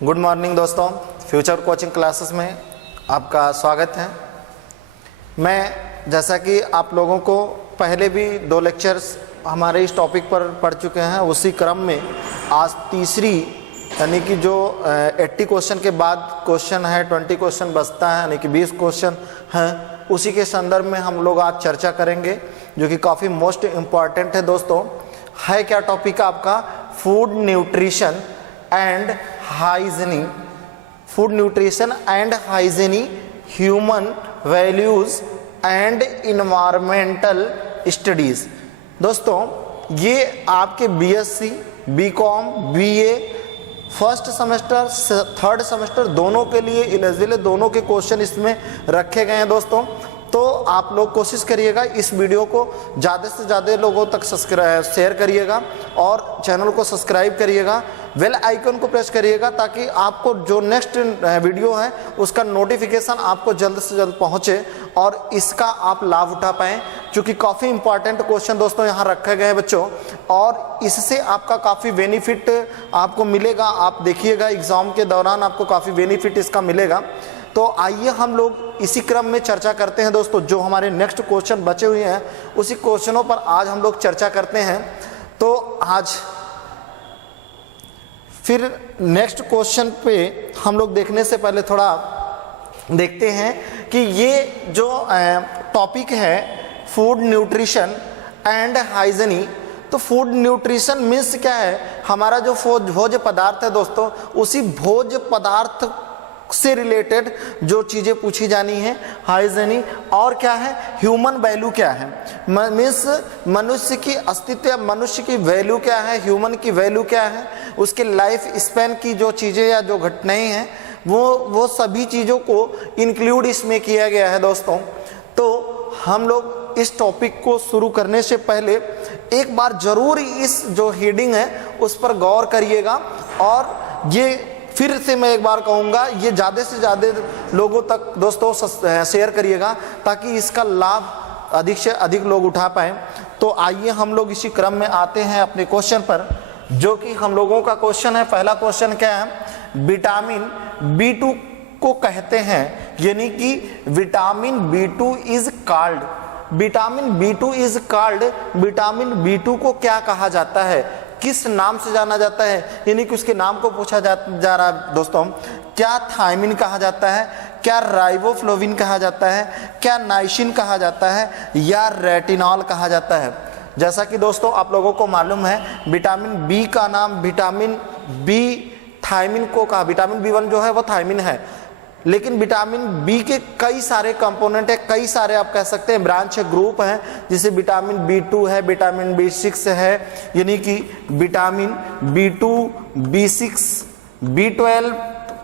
Good morning दोस्तों, future coaching classes में आपका स्वागत है। मैं जैसा कि आप लोगों को पहले भी 2 लेक्चर्स हमारे इस टॉपिक पर पढ़ चुके हैं, उसी क्रम में आज तीसरी यानी कि जो 80 क्वेश्चन के बाद क्वेश्चन है 20 क्वेश्चन बचता है यानी कि 20 क्वेश्चन हैं, उसी के संदर्भ में हम लोग आज चर्चा करेंगे जो कि काफ़ी मोस्ट इम्पॉर्टेंट है दोस्तों। है क्या टॉपिक आपका? Food nutrition and hygiene, food nutrition and hygiene, human values and environmental studies. दोस्तों ये आपके BSc, BCom, BA first semester, third semester दोनों के लिए एलिजिबल है, दोनों के क्वेश्चन इसमें रखे गए हैं दोस्तों। तो आप लोग कोशिश करिएगा इस वीडियो को ज़्यादा से ज़्यादा लोगों तक शेयर करिएगा और चैनल को सब्सक्राइब करिएगा, बेल आइकन को प्रेस करिएगा ताकि आपको जो नेक्स्ट वीडियो है उसका नोटिफिकेशन आपको जल्द से जल्द पहुंचे और इसका आप लाभ उठा पाएँ, क्योंकि काफ़ी इंपॉर्टेंट क्वेश्चन दोस्तों यहाँ रखे गए हैं बच्चों और इससे आपका काफ़ी बेनिफिट आपको मिलेगा। आप देखिएगा एग्ज़ाम के दौरान आपको काफ़ी बेनिफिट इसका मिलेगा। तो आइए हम लोग इसी क्रम में चर्चा करते हैं दोस्तों। जो हमारे नेक्स्ट क्वेश्चन बचे हुए हैं उसी क्वेश्चनों पर आज हम लोग चर्चा करते हैं। तो आज फिर नेक्स्ट क्वेश्चन पे हम लोग देखने से पहले थोड़ा देखते हैं कि ये जो टॉपिक है फूड न्यूट्रिशन एंड हाइजीन, तो फूड न्यूट्रिशन मीन्स क्या है? हमारा जो भोज्य पदार्थ है दोस्तों, उसी भोज्य पदार्थ से रिलेटेड जो चीज़ें पूछी जानी है। हाइजीन और क्या है? ह्यूमन वैल्यू क्या है? मीन्स मनुष्य की अस्तित्व, मनुष्य की वैल्यू क्या है, ह्यूमन की वैल्यू क्या है, उसके लाइफ स्पैन की जो चीज़ें या जो घटनाएं हैं वो सभी चीज़ों को इंक्लूड इसमें किया गया है दोस्तों। तो हम लोग इस टॉपिक को शुरू करने से पहले एक बार जरूर इस जो हेडिंग है उस पर गौर करिएगा और ये फिर से मैं एक बार कहूँगा, ये ज़्यादा से ज़्यादा लोगों तक दोस्तों शेयर करिएगा ताकि इसका लाभ अधिक से अधिक लोग उठा पाएँ। तो आइए हम लोग इसी क्रम में आते हैं अपने क्वेश्चन पर, जो कि हम लोगों का क्वेश्चन है। पहला क्वेश्चन क्या है? विटामिन B2 को कहते हैं, यानी कि vitamin B2 is called, vitamin B2 is called, vitamin B2 को क्या कहा जाता है, किस नाम से जाना जाता है, यानी कि उसके नाम को पूछा जा रहा है दोस्तों। क्या थायमिन कहा जाता है, क्या राइबोफ्लोविन कहा जाता है, क्या नाइसिन कहा जाता है या रेटिनॉल कहा जाता है? जैसा कि दोस्तों आप लोगों को मालूम है विटामिन बी का नाम विटामिन बी थायमिन को कहा, विटामिन B1 जो है वो थायमिन है, लेकिन विटामिन बी के कई सारे कंपोनेंट है, कई सारे आप कह सकते हैं ब्रांच है, ग्रुप हैं, जैसे विटामिन B2 है, विटामिन B6 है, यानी कि विटामिन B2, B6, B12,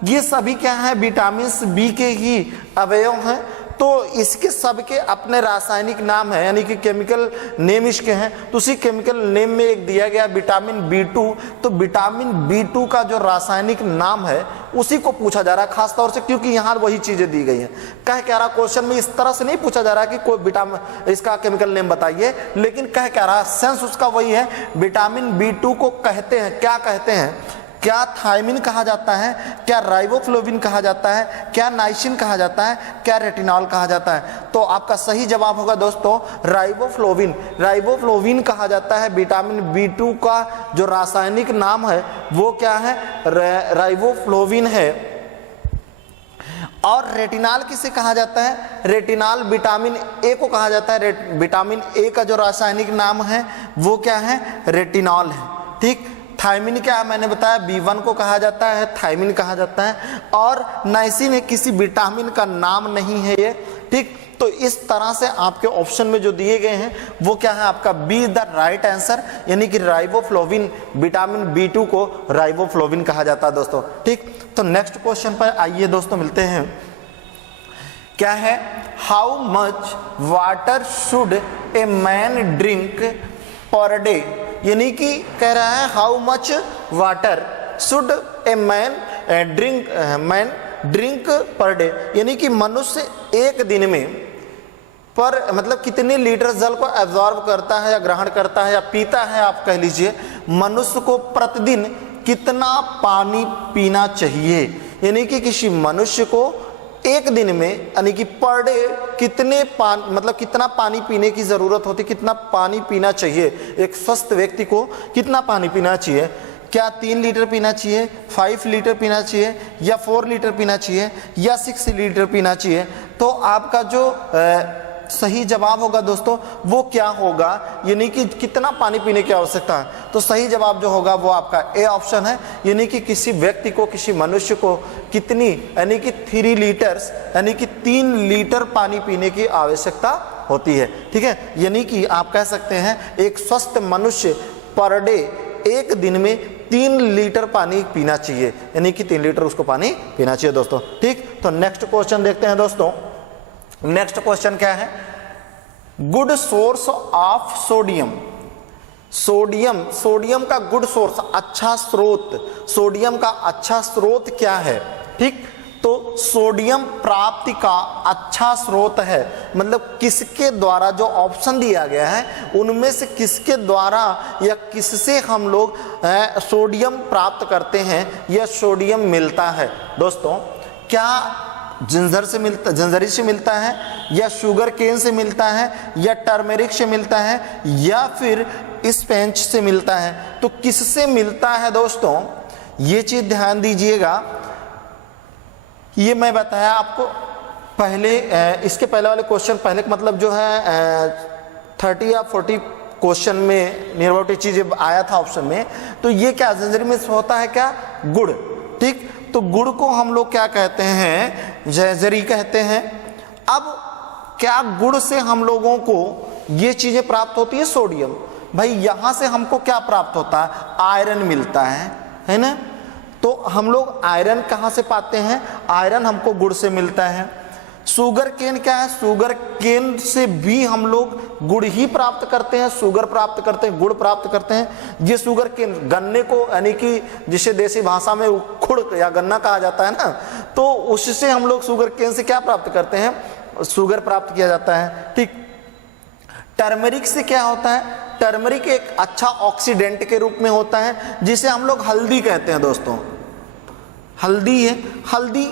ये सभी क्या है? विटामिन बी के ही अवयव हैं। तो इसके सबके अपने रासायनिक नाम है, यानी कि केमिकल नेम इसके हैं। तो उसी केमिकल नेम में एक दिया गया विटामिन B2, तो विटामिन B2 का जो रासायनिक नाम है उसी को पूछा जा रहा है खास तौर से, क्योंकि यहाँ वही चीजें दी गई हैं। कह क्या रहा क्वेश्चन में इस तरह से नहीं पूछा जा रहा कि कोई विटामिन इसका केमिकल नेम बताइए, लेकिन कह क्या रहा सेंस उसका वही है, विटामिन B2 को कहते हैं, क्या कहते हैं? क्या थायमिन कहा जाता है, क्या राइबोफ्लोविन कहा जाता है, क्या नाइसिन कहा जाता है, क्या रेटिनॉल कहा जाता है? तो आपका सही जवाब होगा दोस्तों राइबोफ्लोविन। राइबोफ्लोविन कहा जाता है। विटामिन B2 का जो रासायनिक नाम है वो क्या है? राइबोफ्लोविन है। और रेटिनॉल किसे कहा जाता है? रेटिनॉल विटामिन ए को कहा जाता है। विटामिन ए का जो रासायनिक नाम है वो क्या है? रेटिनॉल है। ठीक। थायमिन क्या है? मैंने बताया B1 को कहा जाता है, थायमिन कहा जाता है। और नाइसिन किसी विटामिन का नाम नहीं है ये। ठीक। तो इस तरह से आपके ऑप्शन में जो दिए गए हैं वो क्या है? आपका बी द राइट आंसर, यानी कि राइबोफ्लोविन, विटामिन B2 को राइबोफ्लोविन कहा जाता है दोस्तों। ठीक। तो नेक्स्ट क्वेश्चन पर आइए दोस्तों मिलते हैं। क्या है? How much water should a man drink per day, यानी कि कह रहा है how much water should a man drink per day, यानी कि मनुष्य एक दिन में पर मतलब कितने लीटर जल को एब्जॉर्ब करता है या ग्रहण करता है या पीता है, आप कह लीजिए। मनुष्य को प्रतिदिन कितना पानी पीना चाहिए, यानी कि किसी मनुष्य को एक दिन में यानी कि पर डे कितने मतलब कितना पानी पीने की जरूरत होती है, कितना पानी पीना चाहिए, एक स्वस्थ व्यक्ति को कितना पानी पीना चाहिए। क्या 3 लीटर पीना चाहिए, 5 लीटर पीना चाहिए, या 4 लीटर पीना चाहिए, या 6 लीटर पीना चाहिए? तो आपका जो सही जवाब होगा दोस्तों वो क्या होगा, यानी कि कितना पानी पीने की आवश्यकता है? तो सही जवाब जो होगा वो आपका ए ऑप्शन है, यानी कि किसी व्यक्ति को, किसी मनुष्य को कितनी, यानी कि 3 लीटर्स यानी कि 3 लीटर पानी पीने की आवश्यकता होती है। ठीक है, यानी कि आप कह सकते हैं एक स्वस्थ मनुष्य पर डे एक दिन में 3 लीटर पानी पीना चाहिए, यानी कि 3 लीटर उसको पानी पीना चाहिए दोस्तों। ठीक, तो नेक्स्ट क्वेश्चन देखते हैं दोस्तों। नेक्स्ट क्वेश्चन क्या है? Good source of sodium. Sodium का गुड सोर्स, अच्छा स्रोत, सोडियम का अच्छा स्रोत क्या है? ठीक, तो सोडियम प्राप्ति का अच्छा स्रोत है, मतलब किसके द्वारा, जो ऑप्शन दिया गया है उनमें से किसके द्वारा या किससे हम लोग सोडियम प्राप्त करते हैं या सोडियम मिलता है दोस्तों? क्या जिंजरी से मिलता है, या शुगर केन से मिलता है, या टर्मेरिक से मिलता है, या फिर स्पेंच से मिलता है? तो किससे मिलता है दोस्तों, ये चीज ध्यान दीजिएगा। ये मैं बताया आपको पहले, इसके पहले वाले क्वेश्चन, पहले का मतलब जो है 30 या 40 क्वेश्चन में नियर अबाउट ये चीज आया था ऑप्शन में। तो ये क्या जिंजरी में होता है, क्या गुड़। ठीक, तो गुड़ को हम लोग क्या कहते हैं, जैजरी कहते हैं। अब क्या गुड़ से हम लोगों को ये चीजें प्राप्त होती है, सोडियम। भाई यहां से हमको क्या प्राप्त होता है, आयरन मिलता है ना? तो हम लोग आयरन कहां से पाते हैं, आयरन हमको गुड़ से मिलता है। शुगर केन क्या है, शुगर केन से भी हम लोग गुड़ ही प्राप्त करते हैं, शुगर प्राप्त करते हैं, गुड़ प्राप्त करते हैं। ये शुगर केन गन्ने को, यानी कि जिसे देसी भाषा में उखुड़ या गन्ना कहा जाता है ना, तो उससे हम लोग शुगर केन से क्या प्राप्त करते हैं, शुगर प्राप्त किया जाता है। ठीक, टर्मरिक से क्या होता है, टर्मरिक एक अच्छा ऑक्सीडेंट के रूप में होता है, जिसे हम लोग हल्दी कहते हैं दोस्तों। हल्दी है, हल्दी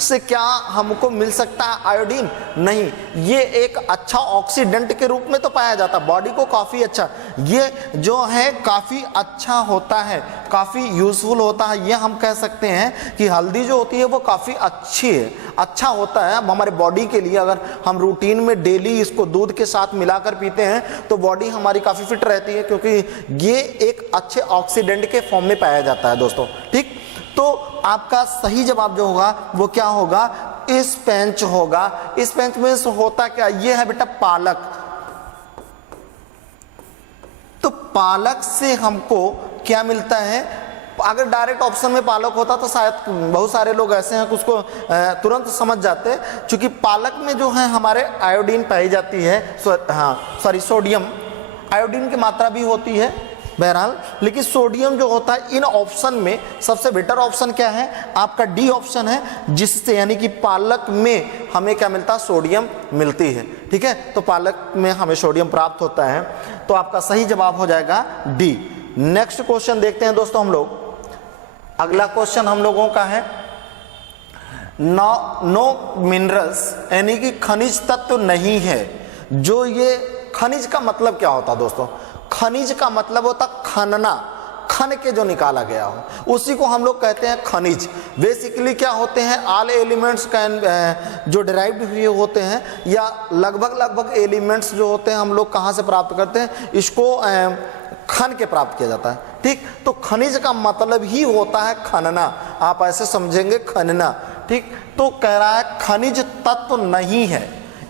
से क्या हमको मिल सकता है, आयोडीन? नहीं, ये एक अच्छा ऑक्सीडेंट के रूप में तो पाया जाता है, बॉडी को काफ़ी अच्छा, ये जो है काफ़ी अच्छा होता है, काफ़ी यूजफुल होता है। ये हम कह सकते हैं कि हल्दी जो होती है वो काफ़ी अच्छी है, अच्छा होता है हमारे बॉडी के लिए। अगर हम रूटीन में डेली इसको दूध के साथ मिलाकर पीते हैं तो बॉडी हमारी काफ़ी फिट रहती है, क्योंकि ये एक अच्छे ऑक्सीडेंट के फॉर्म में पाया जाता है दोस्तों। ठीक, तो आपका सही जवाब जो होगा वो क्या होगा, स्पेंच होगा। स्पेंच में होता क्या, ये है बेटा पालक। तो पालक से हमको क्या मिलता है, अगर डायरेक्ट ऑप्शन में पालक होता तो शायद बहुत सारे लोग ऐसे हैं कि उसको तुरंत समझ जाते, क्योंकि पालक में जो है हमारे आयोडीन पाई जाती है, सोडियम, आयोडीन की मात्रा भी होती है बहरहाल, लेकिन सोडियम जो होता है इन ऑप्शन में सबसे बेटर ऑप्शन क्या है, आपका डी ऑप्शन है, जिससे यानी कि पालक में हमें क्या मिलता है, सोडियम मिलती है। ठीक है, तो पालक में हमें सोडियम प्राप्त होता है, तो आपका सही जवाब हो जाएगा डी। नेक्स्ट क्वेश्चन देखते हैं दोस्तों हम लोग। अगला क्वेश्चन हम लोगों का है, नो मिनरल्स, यानी कि खनिज तत्व नहीं है। जो ये खनिज का मतलब क्या होता है दोस्तों, खनिज का मतलब होता खनना, खन के जो निकाला गया हो उसी को हम लोग कहते हैं खनिज। बेसिकली क्या होते हैं, ऑल एलिमेंट्स जो डिराइव्ड हुए होते हैं, या लगभग एलिमेंट्स जो होते हैं हम लोग कहाँ से प्राप्त करते हैं, इसको खन के प्राप्त किया जाता है। ठीक, तो खनिज का मतलब ही होता है खनना, आप ऐसे समझेंगे खनना। ठीक, तो कह रहा है खनिज तत्व नहीं है।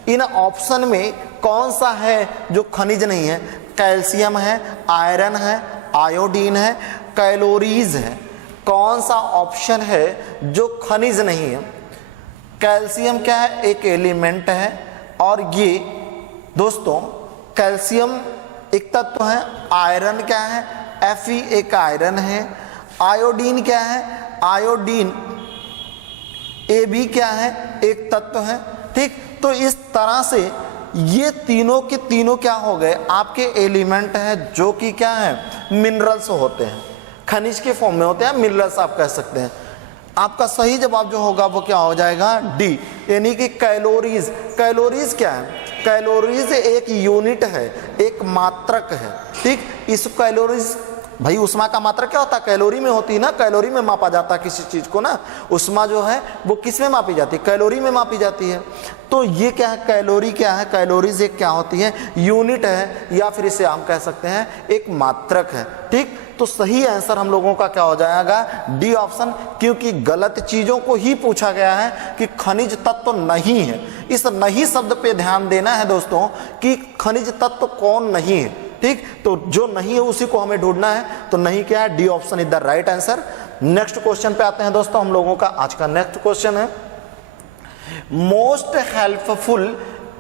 इन ऑप्शन में कौन सा है जो खनिज नहीं है, कैल्शियम है, आयरन है, आयोडीन है, कैलोरीज है, कौन सा ऑप्शन है जो खनिज नहीं है? कैल्शियम क्या है, एक एलिमेंट है, और ये दोस्तों कैल्शियम एक तत्व है। आयरन क्या है, Fe एक आयरन है। आयोडीन क्या है, आयोडीन Ab क्या है, एक तत्व है। ठीक, तो इस तरह से ये तीनों के तीनों क्या हो गए, आपके एलिमेंट हैं, जो कि क्या है, मिनरल्स होते हैं। खनिज के फॉर्म में होते हैं, मिनरल्स आप कह सकते हैं। आपका सही जवाब जो होगा वो क्या हो जाएगा, डी, यानी कि कैलोरीज। कैलोरीज क्या है, कैलोरीज एक यूनिट है, एक मात्रक है, ठीक। इस कैलोरीज, भाई उष्मा का मात्रक क्या होता है, कैलोरी में होती है ना, कैलोरी में मापा जाता है किसी चीज को ना। उष्मा जो है वो किस में मापी जाती है, कैलोरी में मापी जाती है। तो ये क्या है, कैलोरी क्या है, कैलोरीज एक क्या होती है, यूनिट है, या फिर इसे हम कह सकते हैं एक मात्रक है, ठीक। तो सही आंसर हम लोगों का क्या हो जाएगा, डी ऑप्शन, क्योंकि गलत चीजों को ही पूछा गया है कि खनिज तत्व नहीं है। इस नहीं शब्द पे ध्यान देना है दोस्तों कि खनिज तत्व कौन नहीं है, ठीक। तो जो नहीं है उसी को हमें ढूंढना है, तो नहीं क्या है, D option is the right answer. Next question पे आते हैं दोस्तों हम लोगों का। आज का नेक्स्ट क्वेश्चन है, most helpful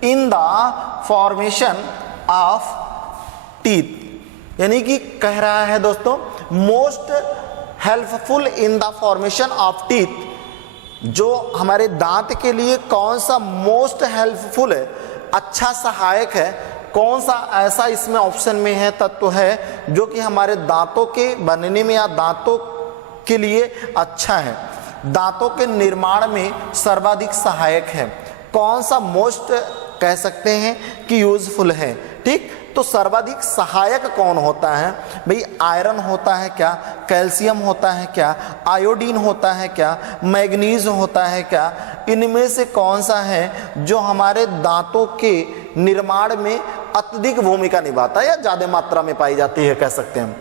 in the formation of teeth, यानी कि कह रहा है दोस्तों most helpful in the formation of teeth, जो हमारे दांत के लिए कौन सा मोस्ट हेल्पफुल है, अच्छा सहायक है, कौन सा ऐसा इसमें ऑप्शन में है तत्व है जो कि हमारे दांतों के बनने में या दांतों के लिए अच्छा है, दांतों के निर्माण में सर्वाधिक सहायक है, कौन सा मोस्ट कह सकते हैं कि यूजफुल है, ठीक। तो सर्वाधिक सहायक कौन होता है भाई, आयरन होता है क्या, कैल्शियम होता है क्या, आयोडीन होता है क्या, मैग्नीज होता है क्या, इनमें से कौन सा है जो हमारे दांतों के निर्माण में अत्यधिक भूमिका निभाता है या ज्यादा मात्रा में पाई जाती है, कह सकते हैं।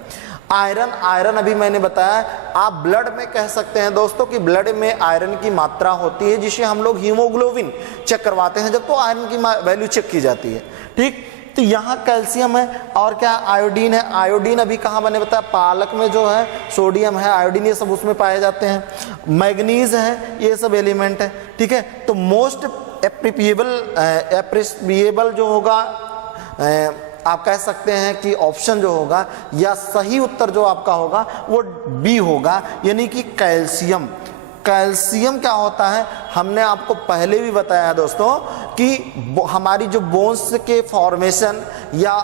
आयरन, आयरन अभी मैंने बताया, आप ब्लड में कह सकते हैं दोस्तों कि ब्लड में आयरन की मात्रा होती है, जिसे हम लोग हीमोग्लोबिन चेक करवाते हैं जब तो आयरन की वैल्यू चेक की जाती है, ठीक। तो यहाँ कैल्शियम है और क्या आयोडीन है, आयोडीन अभी कहाँ बने बताया, पालक में जो है सोडियम है, आयोडीन, ये सब उसमें पाए जाते हैं, मैग्नीज है, ये सब एलिमेंट है, ठीक है। तो मोस्ट एप्रिशिएबल जो होगा आप कह सकते हैं कि ऑप्शन जो होगा या सही उत्तर जो आपका होगा वो बी होगा, यानी कि कैल्शियम। कैल्शियम क्या होता है, हमने आपको पहले भी बताया है दोस्तों कि हमारी जो बोन्स के फॉर्मेशन या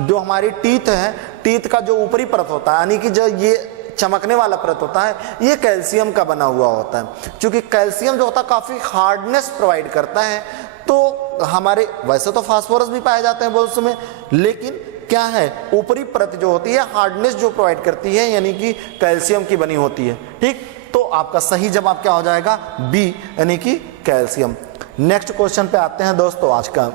जो हमारी टीथ है, टीथ का जो ऊपरी परत होता है, यानी कि जो ये चमकने वाला परत होता है, ये कैल्शियम का बना हुआ होता है। क्योंकि कैल्शियम जो होता है काफी हार्डनेस प्रोवाइड करता है, तो हमारे वैसे तो फास्फोरस भी पाए जाते हैं बोन्स में, लेकिन क्या है ऊपरी परत जो होती है हार्डनेस जो प्रोवाइड करती है, यानी कि कैल्शियम की बनी होती है, ठीक। तो आपका सही जवाब क्या हो जाएगा, बी, यानी कि कैल्शियम। नेक्स्ट क्वेश्चन पे आते हैं दोस्तों। आज का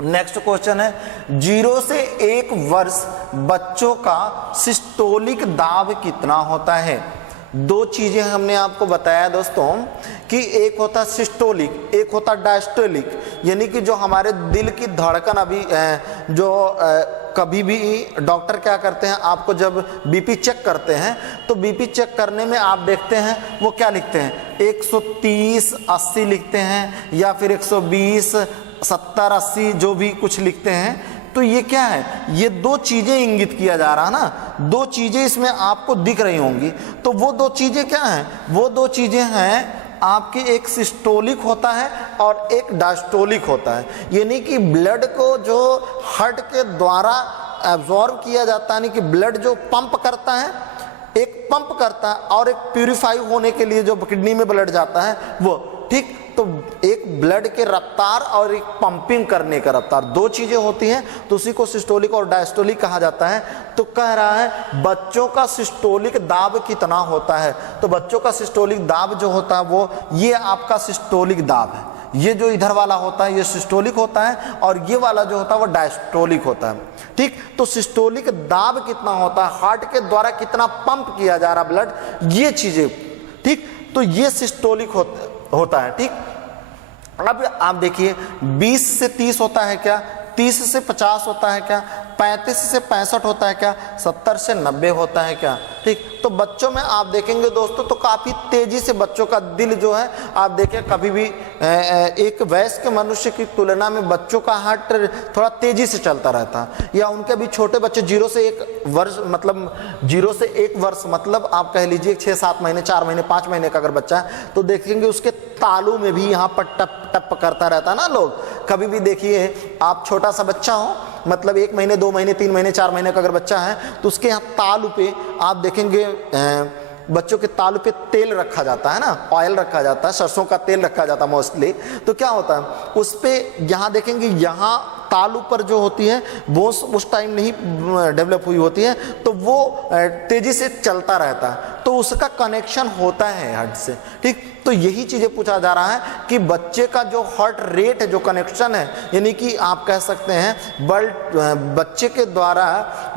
नेक्स्ट क्वेश्चन है, 0 से 1 वर्ष बच्चों का सिस्टोलिक दाब कितना होता है। दो चीजें हमने आपको बताया दोस्तों कि एक होता सिस्टोलिक, एक होता डायस्टोलिक, यानी कि जो हमारे दिल की धड़कन अभी जो कभी भी डॉक्टर क्या करते हैं, आपको जब बीपी चेक करते हैं तो बीपी चेक करने में आप देखते हैं वो क्या लिखते हैं, 130 80 लिखते हैं या फिर 120 70 80 जो भी कुछ लिखते हैं। तो ये क्या है, ये दो चीजें इंगित किया जा रहा है ना, दो चीजें इसमें आपको दिख रही होंगी। तो वो दो चीजें क्या हैं, वो दो चीजें हैं आपके, एक सिस्टोलिक होता है और एक डायस्टोलिक होता है। यानी कि ब्लड को जो हार्ट के द्वारा एब्जॉर्ब किया जाता है, यानी कि ब्लड जो पंप करता है, एक पंप करता है और एक प्यूरिफाई होने के लिए जो किडनी में ब्लड जाता है वो, ठीक। तो एक ब्लड के रफ्तार और एक पंपिंग करने का रफ्तार, दो चीजें होती हैं, तो उसी को सिस्टोलिक और डायस्टोलिक कहा जाता है। तो कह रहा है बच्चों का सिस्टोलिक दाब कितना होता है, तो बच्चों का सिस्टोलिक दाब जो होता है वो ये आपका सिस्टोलिक दाब है। ये जो इधर वाला होता है ये सिस्टोलिक होता है और ये वाला जो होता है वो डायस्टोलिक होता है, ठीक। तो सिस्टोलिक दाब कितना होता है, हार्ट के द्वारा कितना पंप किया जा रहा ब्लड, ये चीजें, ठीक। तो ये सिस्टोलिक होता है, ठीक। अब आप देखिए 20 से 30 होता है क्या, 30 से 50 होता है क्या, 35 से 65 होता है क्या, 70 से 90 होता है क्या, ठीक। तो बच्चों में आप देखेंगे दोस्तों तो काफी तेजी से बच्चों का दिल जो है, आप देखें कभी भी एक वयस्क मनुष्य की तुलना में बच्चों का हार्ट थोड़ा तेजी से चलता रहता है। या उनके भी छोटे बच्चे 0 से 1 वर्ष मतलब 0 से 1 वर्ष मतलब आप कह लीजिए 6-7 महीने 4 महीने 5 महीने का अगर बच्चा है तो देखेंगे उसके तालू में भी यहाँ पर टप टप करता रहता है ना लोग। कभी भी देखिए आप छोटा सा बच्चा हो मतलब 1 महीने 2 महीने 3 महीने 4 महीने का अगर बच्चा है तो उसके यहाँ तालू पे आप देखेंगे बच्चों के तालू पे तेल रखा जाता है ना, ऑयल रखा जाता है, सरसों का तेल रखा जाता है मोस्टली। तो क्या होता है उस पे यहाँ देखेंगे यहाँ तालू पर जो होती है वो उस टाइम नहीं डेवलप हुई होती है, तो वो तेजी से चलता रहता है, तो उसका कनेक्शन होता है हार्ट से। ठीक, तो यही चीजें पूछा जा रहा है कि बच्चे का जो हार्ट रेट है, जो कनेक्शन है, यानी कि आप कह सकते हैं बच्चे के द्वारा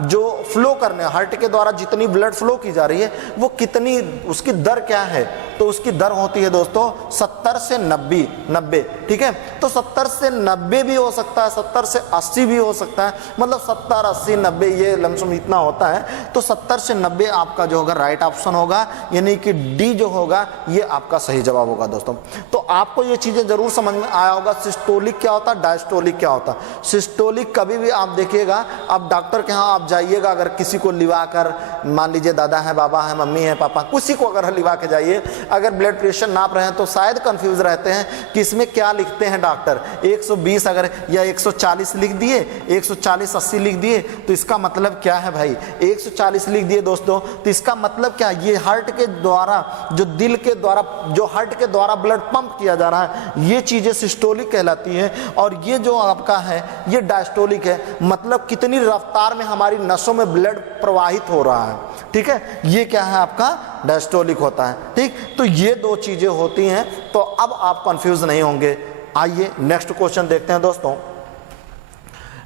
जो फ्लो करने, हार्ट के द्वारा जितनी ब्लड फ्लो की जा रही है वो कितनी, उसकी दर क्या है, तो उसकी दर होती है दोस्तों 70 से 90। ठीक है, तो 70 से 90 भी हो सकता है, 70 से 80 भी हो सकता है, मतलब 70 80 90 ये लमसम इतना होता है। तो 70 से 90 आपका जो होगा राइट ऑप्शन होगा, यानी कि डी जो होगा ये आपका सही जवाब होगा दोस्तों। तो आपको ये चीजें जरूर समझ में आया होगा, सिस्टोलिक क्या होता है, डायस्टोलिक क्या होता है। सिस्टोलिक कभी भी आप देखिएगा, आप डॉक्टर के यहाँ आप जाइएगा, अगर किसी को लिवा कर, मान लीजिए दादा है, बाबा है, मम्मी है, पापा, किसी को अगर लिवा के जाइए, अगर ब्लड प्रेशर नाप रहे हैं तो शायद कंफ्यूज रहते हैं कि इसमें क्या लिखते हैं डॉक्टर, 120 अगर या 140 लिख दिए, 140 80 लिख दिए, तो इसका मतलब क्या है भाई, 140 लिख दिए दोस्तों, तो इसका मतलब क्या, ये हार्ट के द्वारा, जो दिल के द्वारा, जो हार्ट के द्वारा ब्लड पंप किया जा रहा है, ये चीजें सिस्टोलिक कहलाती है, और ये जो आपका है ये डायस्टोलिक है, मतलब कितनी रफ्तार में हमारी नसों में ब्लड प्रवाहित हो रहा है। ठीक है, ये क्या है आपका डायस्टोलिक होता है। ठीक, तो ये दो चीजें होती हैं, तो अब आप कंफ्यूज नहीं होंगे। आइए नेक्स्ट क्वेश्चन देखते हैं दोस्तों।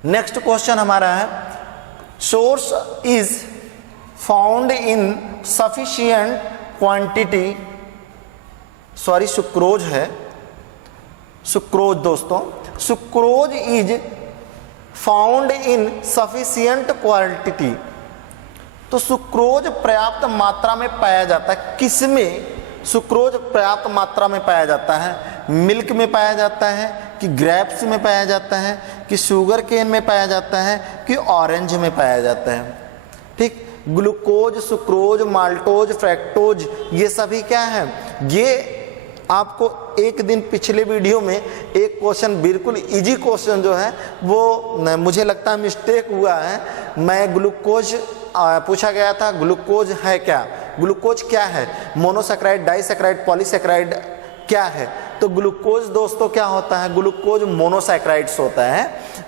नेक्स्ट क्वेश्चन हमारा है, source is found in sufficient quantity, sorry sucrose है, सुक्रोज दोस्तों, sucrose is found in sufficient quantity. तो सुक्रोज पर्याप्त मात्रा में पाया जाता है, किसमें सुक्रोज पर्याप्त मात्रा में पाया जाता है, मिल्क में पाया जाता है कि ग्रेप्स में पाया जाता है कि शुगर केन में पाया जाता है कि ऑरेंज में पाया जाता है। ठीक, ग्लूकोज, सुक्रोज, माल्टोज, फ्रैक्टोज, ये सभी क्या है, ये आपको एक दिन पिछले वीडियो में एक क्वेश्चन, बिल्कुल इजी क्वेश्चन जो है वो मुझे लगता है मिस्टेक हुआ है। मैं ग्लूकोज पूछा गया था, ग्लूकोज है क्या, ग्लूकोज क्या है, मोनोसैकेराइड, डाइसैकेराइड, पॉलीसैकेराइड क्या है, तो ग्लूकोज दोस्तों क्या होता है, ग्लूकोज मोनोसैकेराइड्स होता है।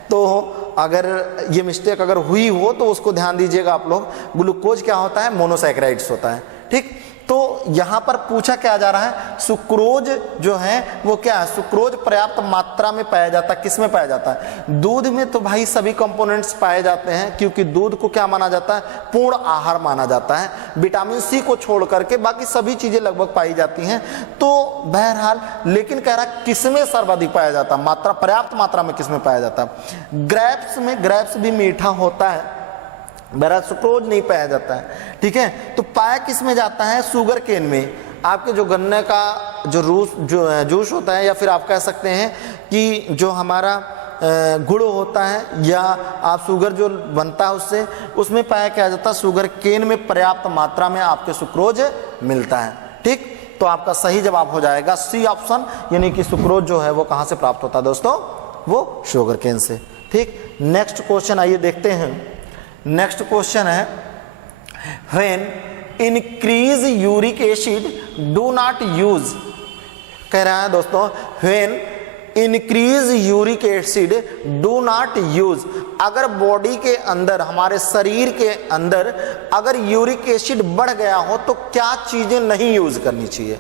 तो अगर ये मिस्टेक अगर हुई हो तो उसको ध्यान दीजिएगा आप लोग, ग्लूकोज क्या होता है, मोनोसैकेराइड्स होता है। ठीक, तो यहां पर पूछा क्या जा रहा है, सुक्रोज जो है वो क्या है, सुक्रोज पर्याप्त मात्रा में पाया जाता है, किस में पाया जाता है, दूध में तो भाई सभी कंपोनेंट्स पाए जाते हैं, क्योंकि दूध को क्या माना जाता है, पूर्ण आहार माना जाता है, विटामिन सी को छोड़ करके बाकी सभी चीजें लगभग पाई जाती हैं। तो बहरहाल, लेकिन कह रहा किसमें सर्वाधिक पाया जाता है, मात्रा, पर्याप्त मात्रा में किसमें पाया जाता है, ग्रेप्स में, ग्रेप्स भी मीठा होता है, बहरहाल सुक्रोज नहीं पाया जाता है। ठीक है, तो पाया किस में जाता है, शुगर केन में, आपके जो गन्ने का जो जूस होता है, या फिर आप कह सकते हैं कि जो हमारा गुड़ होता है, या आप शुगर जो बनता है उससे, उसमें पाया क्या जाता है, शुगर केन में पर्याप्त मात्रा में आपके सुक्रोज मिलता है। ठीक, तो आपका सही जवाब हो जाएगा सी ऑप्शन, यानी कि सुक्रोज जो है वो कहाँ से प्राप्त होता है दोस्तों, वो शुगर केन से। ठीक, नेक्स्ट क्वेश्चन आइए देखते हैं। नेक्स्ट क्वेश्चन है, when increase uric acid do not use, कह रहा है दोस्तों, when increase uric acid do not use, अगर बॉडी के अंदर, हमारे शरीर के अंदर अगर यूरिक एसिड बढ़ गया हो तो क्या चीजें नहीं यूज करनी चाहिए।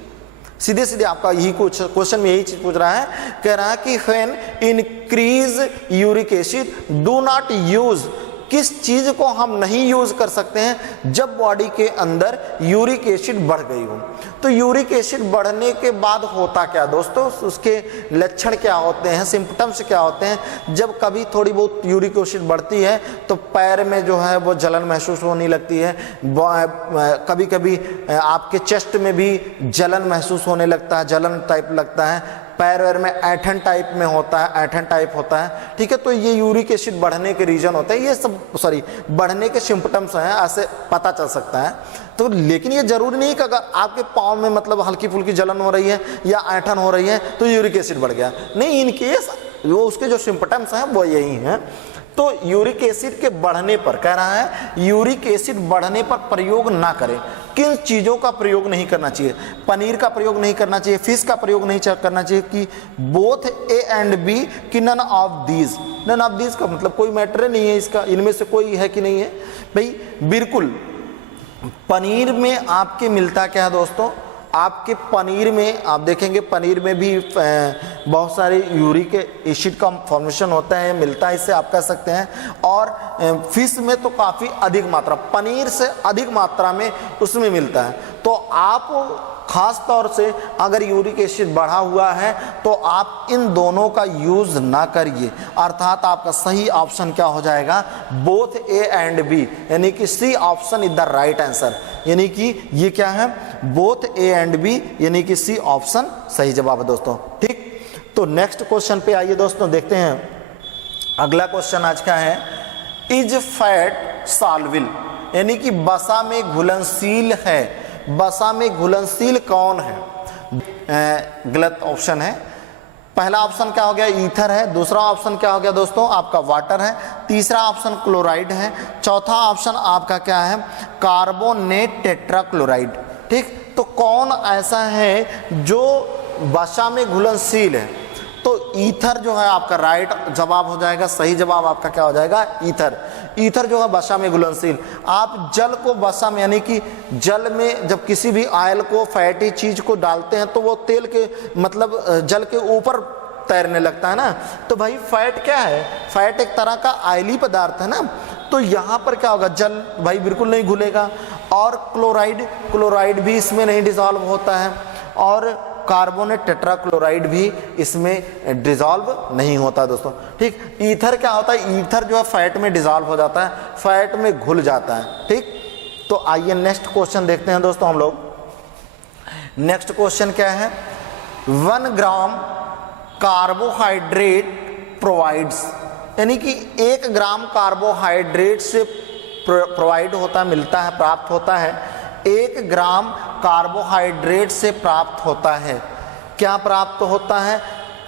सीधे सीधे आपका यही कुछ क्वेश्चन में यही चीज पूछ रहा है, कह रहा है कि when increase uric acid do not use, किस चीज को हम नहीं यूज कर सकते हैं जब बॉडी के अंदर यूरिक एसिड बढ़ गई हो। तो यूरिक एसिड बढ़ने के बाद होता क्या दोस्तों, उसके लक्षण क्या होते हैं, सिम्पटम्स क्या होते हैं। जब कभी थोड़ी बहुत यूरिक एसिड बढ़ती है तो पैर में जो है वो जलन महसूस होने लगती है, कभी कभी आपके चेस्ट में भी जलन महसूस होने लगता है, जलन टाइप लगता है, पैर वैर में ऐठन टाइप में होता है, ऐठन टाइप होता है। ठीक है, तो ये यूरिक एसिड बढ़ने के रीजन होते हैं, ये सब बढ़ने के सिम्पटम्स हैं, ऐसे पता चल सकता है। तो लेकिन ये जरूरी नहीं कि अगर आपके पाँव में मतलब हल्की फुल्की जलन हो रही है या ऐठन हो रही है तो यूरिक एसिड बढ़ गया, नहीं, इन केस वो उसके जो सिम्पटम्स हैं वो यही हैं। तो यूरिक एसिड के बढ़ने पर कह रहा है, यूरिक एसिड बढ़ने पर प्रयोग ना करें। किन चीज़ों का प्रयोग नहीं करना चाहिए? पनीर का प्रयोग नहीं करना चाहिए, फिश का प्रयोग नहीं करना चाहिए, कि बोथ ए एंड बी, कि none of these. None of these का मतलब कोई मैटर नहीं है इसका, इनमें से कोई है कि नहीं है भाई? बिल्कुल। पनीर में आपके मिलता क्या है दोस्तों? आपके पनीर में आप देखेंगे, पनीर में भी बहुत सारे यूरिक एसिड का फॉर्मेशन होता है, मिलता है, इससे आप कह सकते हैं। और फिश में तो काफ़ी अधिक मात्रा, पनीर से अधिक मात्रा में उसमें मिलता है। तो आप खास तौर से अगर यूरिक एसिड बढ़ा हुआ है तो आप इन दोनों का यूज ना करिए, अर्थात आपका सही ऑप्शन क्या हो जाएगा? बोथ ए एंड बी, यानी कि C option is the right answer. यानी कि ये क्या है? बोथ ए एंड बी, यानी कि सी ऑप्शन सही जवाब है दोस्तों। ठीक, तो नेक्स्ट क्वेश्चन पे आइए दोस्तों, देखते हैं। अगला क्वेश्चन आज का है, इज फैट सॉल्युबल, यानी कि वसा में घुलनशील है। वसा में घुलनशील कौन है? गलत ऑप्शन है। पहला ऑप्शन क्या हो गया? ईथर है। दूसरा ऑप्शन क्या हो गया दोस्तों? आपका वाटर है। तीसरा ऑप्शन क्लोराइड है। चौथा ऑप्शन आपका क्या है? Carbonate tetrachloride. ठीक, तो कौन ऐसा है जो वसा में घुलनशील है? तो ईथर जो है आपका राइट जवाब हो जाएगा। सही जवाब आपका क्या हो जाएगा? ईथर। ईथर जो है वसा में घुलनशील। आप जल को वसा में, यानी कि जल में जब किसी भी ऑयल को, फैटी चीज को डालते हैं तो वो तेल के मतलब जल के ऊपर तैरने लगता है ना। तो भाई फैट क्या है? फैट एक तरह का ऑयली पदार्थ है ना। तो यहाँ पर क्या होगा? जल भाई बिल्कुल नहीं घुलेगा। और क्लोराइड भी इसमें नहीं डिसॉल्व होता है, और कार्बोनेट टेट्राक्लोराइड भी इसमें डिसॉल्व नहीं होता दोस्तों। ठीक, ईथर क्या होता है? ईथर जो है फैट में डिसॉल्व हो जाता है, फैट में घुल जाता है। ठीक, तो आइए नेक्स्ट क्वेश्चन देखते हैं दोस्तों हम लोग। नेक्स्ट क्वेश्चन क्या है? 1 ग्राम कार्बोहाइड्रेट प्रोवाइड्स, यानी कि 1 ग्राम कार्बोहाइड्रेट से प्रोवाइड होता है, मिलता है, प्राप्त होता है। 1 ग्राम कार्बोहाइड्रेट से प्राप्त होता है। क्या प्राप्त होता है?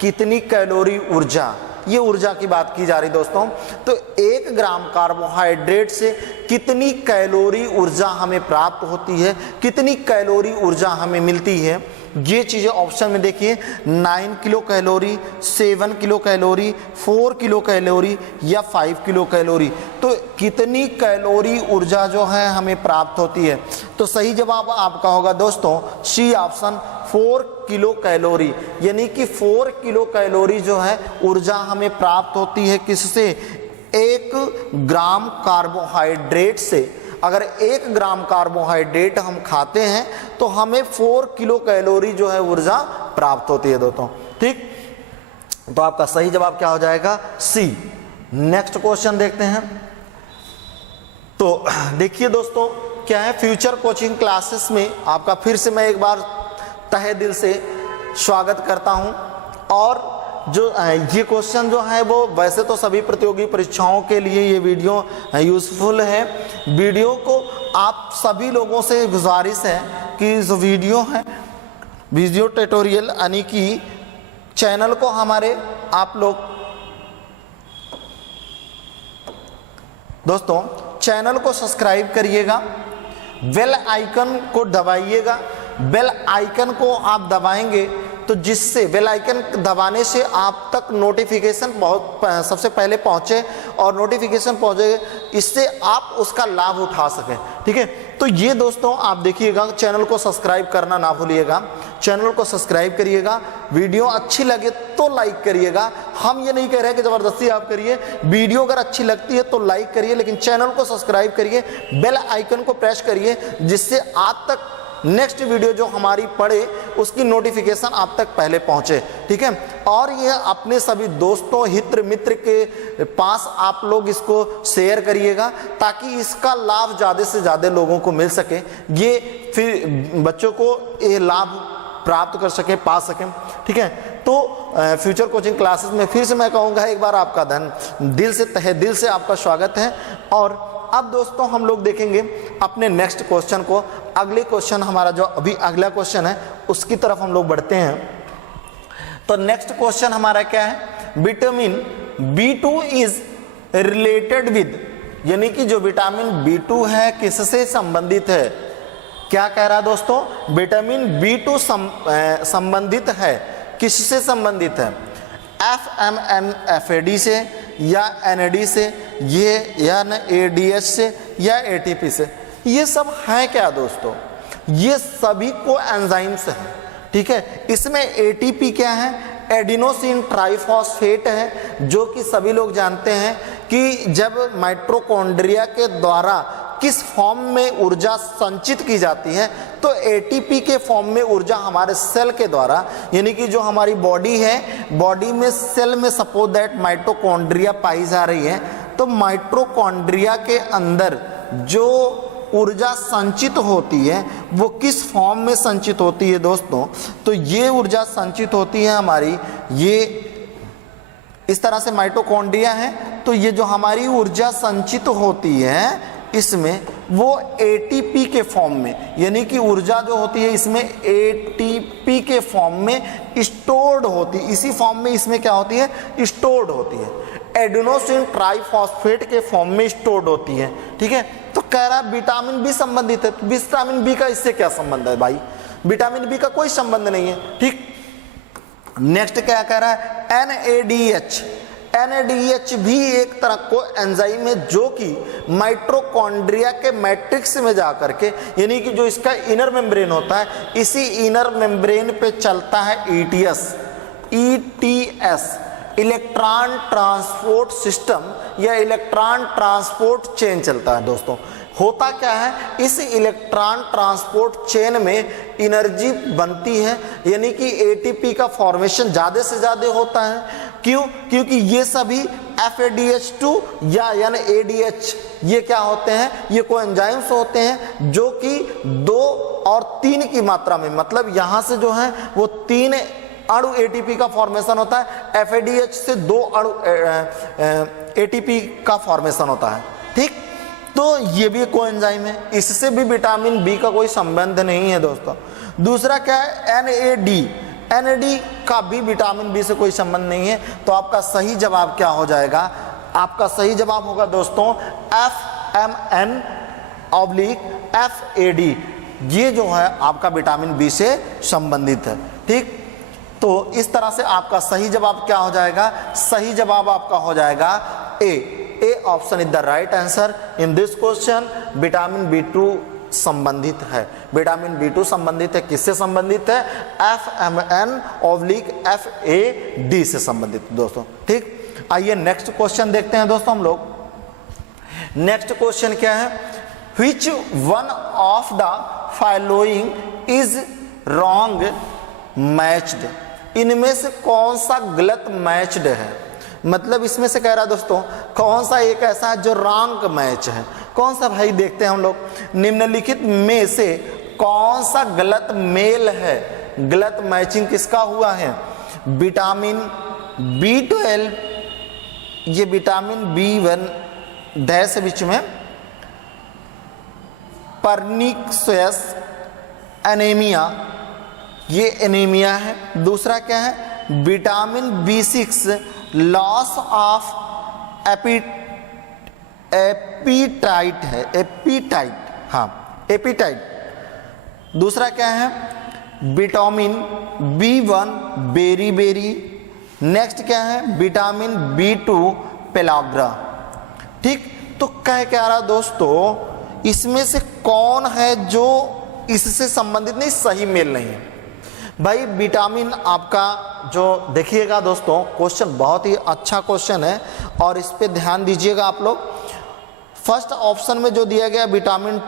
कितनी कैलोरी ऊर्जा? ये ऊर्जा की बात की जा रही दोस्तों। तो 1 ग्राम कार्बोहाइड्रेट से कितनी कैलोरी ऊर्जा हमें प्राप्त होती है, कितनी कैलोरी ऊर्जा हमें मिलती है? ये चीज़ें ऑप्शन में देखिए, 9 kilo calorie, 7 kilo calorie, 4 kilo calorie या 5 किलो कैलोरी। तो कितनी कैलोरी ऊर्जा जो है हमें प्राप्त होती है? तो सही जवाब आपका होगा दोस्तों सी ऑप्शन, 4 किलो कैलोरी। यानी कि 4 किलो कैलोरी जो है ऊर्जा हमें प्राप्त होती है किससे? 1 ग्राम कार्बोहाइड्रेट से। अगर 1 ग्राम कार्बोहाइड्रेट हम खाते हैं तो हमें 4 किलो कैलोरी जो है ऊर्जा प्राप्त होती है दोस्तों। ठीक, तो आपका सही जवाब क्या हो जाएगा? सी। नेक्स्ट क्वेश्चन देखते हैं। तो देखिए दोस्तों क्या है, फ्यूचर कोचिंग क्लासेस में आपका फिर से मैं एक बार तहे दिल से स्वागत करता हूं। और जो ये क्वेश्चन जो है वो वैसे तो सभी प्रतियोगी परीक्षाओं के लिए ये वीडियो यूज़फुल है। वीडियो को आप सभी लोगों से गुजारिश है कि जो वीडियो है, वीडियो ट्यूटोरियल, यानी कि चैनल को हमारे आप लोग दोस्तों चैनल को सब्सक्राइब करिएगा, बेल आइकन को दबाइएगा। बेल आइकन को आप दबाएंगे तो जिससे बेल आइकन दबाने से आप तक नोटिफिकेशन सबसे पहले पहुंचे और नोटिफिकेशन पहुंचे, इससे आप उसका लाभ उठा सकें। ठीक है, तो ये दोस्तों आप देखिएगा, चैनल को सब्सक्राइब करना ना भूलिएगा। चैनल को सब्सक्राइब करिएगा, वीडियो अच्छी लगे तो लाइक करिएगा। हम ये नहीं कह रहे कि ज़बरदस्ती आप करिए, वीडियो अगर अच्छी लगती है तो लाइक करिए, लेकिन चैनल को सब्सक्राइब करिए, बेल आइकन को प्रेस करिए, जिससे आप तक नेक्स्ट वीडियो जो हमारी पड़े उसकी नोटिफिकेशन आप तक पहले पहुंचे। ठीक है, और यह अपने सभी दोस्तों, हित मित्र के पास आप लोग इसको शेयर करिएगा ताकि इसका लाभ ज़्यादा से ज़्यादा लोगों को मिल सके, ये फिर बच्चों को ये लाभ प्राप्त कर सके, पा सकें। ठीक है, तो फ्यूचर कोचिंग क्लासेस में फिर से मैं कहूँगा एक बार आपका दिल से, तहे दिल से आपका स्वागत है। और अब दोस्तों हम लोग देखेंगे अपने नेक्स्ट क्वेश्चन को। अगले क्वेश्चन हमारा जो अभी अगला क्वेश्चन है उसकी तरफ हम लोग बढ़ते हैं। तो नेक्स्ट क्वेश्चन हमारा क्या है? Vitamin B2 is related with, यानी कि जो विटामिन B2 है किससे संबंधित है, क्या कह रहा है दोस्तों, विटामिन B2 संबंधित है, किससे संबंधित है, FMN-FAD से या NAD से, ये या ADH से या ATP से, ये सब है क्या दोस्तों, ये सभी को एंजाइम्स है, ठीक है। इसमें ATP क्या है, एडिनोसिन ट्राइफॉस्फेट है, जो कि सभी लोग जानते हैं कि जब माइटोकॉन्ड्रिया के द्वारा किस फॉर्म में ऊर्जा संचित की जाती है, तो एटीपी के फॉर्म में ऊर्जा हमारे सेल के द्वारा, यानी कि जो हमारी बॉडी है, बॉडी में सेल में सपोज दैट माइटोकॉन्ड्रिया पाई जा रही है, तो माइटोकॉन्ड्रिया के अंदर जो ऊर्जा संचित होती है वो किस फॉर्म में संचित होती है दोस्तों, तो ये ऊर्जा संचित होती है हमारी, ये इस तरह से माइटोकॉन्ड्रिया है, तो ये जो हमारी ऊर्जा संचित होती है इसमें वो एटीपी के फॉर्म में, यानी कि ऊर्जा जो होती है इसमें एटीपी के फॉर्म में स्टोर्ड होती है, इसी फॉर्म में इसमें क्या होती है, स्टोर्ड होती है, एडिनोसिन ट्राइफॉस्फेट के फॉर्म में स्टोर्ड होती है, ठीक है। तो कह रहा है विटामिन बी संबंधित है, तो विटामिन बी का इससे क्या संबंध है भाई, विटामिन बी का कोई संबंध नहीं है, ठीक। नेक्स्ट क्या कह रहा है, NADH, NADH भी एक तरह को एंजाइम है जो कि माइटोकॉन्ड्रिया के मैट्रिक्स में जाकर के, यानी कि जो इसका इनर मेम्ब्रेन होता है, इसी इनर मेम्ब्रेन पे चलता है ETS, इलेक्ट्रॉन ट्रांसपोर्ट सिस्टम या इलेक्ट्रॉन ट्रांसपोर्ट चेन चलता है दोस्तों। होता क्या है, इस इलेक्ट्रॉन ट्रांसपोर्ट चेन में एनर्जी बनती है, यानी कि एटीपी का फॉर्मेशन ज़्यादा से ज़्यादा होता है, क्यों, क्योंकि ये सभी FADH2 या यानी ADH ये क्या होते हैं, ये कोएंजाइम्स होते हैं जो कि 2 और 3 की मात्रा में, मतलब यहाँ से जो है वो 3 अणु एटीपी का फॉर्मेशन होता है, FADH से 2 अणु एटीपी का फॉर्मेशन होता है, ठीक। तो ये भी कोएंजाइम है, इससे भी विटामिन बी का कोई संबंध नहीं है दोस्तों। दूसरा क्या है, NAD का भी विटामिन बी से कोई संबंध नहीं है, तो आपका सही जवाब क्या हो जाएगा, आपका सही जवाब होगा दोस्तों FMN/FAD, ये जो है आपका विटामिन बी से संबंधित है, ठीक। तो इस तरह से आपका सही जवाब क्या हो जाएगा, सही जवाब आपका हो जाएगा A option is the right answer in this question. Vitamin B2 संबंधित है, विटामिन B2 संबंधित है, किससे संबंधित है, FMN/FAD से संबंधित दोस्तों, ठीक। आइए नेक्स्ट क्वेश्चन देखते हैं दोस्तों हम लोग। नेक्स्ट क्वेश्चन क्या है, which one of the following is wrong matched, इनमें से कौन सा गलत मैच्ड है, मतलब इसमें से कह रहा है दोस्तों कौन सा एक ऐसा है जो रॉन्ग मैच है, कौन सा भाई, देखते हैं हम लोग। निम्नलिखित में से कौन सा गलत मेल है, गलत मैचिंग किसका हुआ है, विटामिन B12, ये विटामिन B1 डैश बीच में, परनिक्सियस एनीमिया, ये एनीमिया है। दूसरा क्या है, विटामिन B6 लॉस ऑफ एपीटाइट है, एपीटाइट, हाँ एपीटाइट। दूसरा क्या है, vitamin B1 berry berry. Next क्या है, विटामिन B2 पेलाग्रा, ठीक। तो कह क्या रहा दोस्तों, इसमें से कौन है जो इससे संबंधित नहीं, सही मेल नहीं है भाई। विटामिन आपका जो देखिएगा दोस्तों, क्वेश्चन बहुत ही अच्छा क्वेश्चन है और इस पे ध्यान दीजिएगा आप लोग। फर्स्ट ऑप्शन में जो दिया गया विटामिन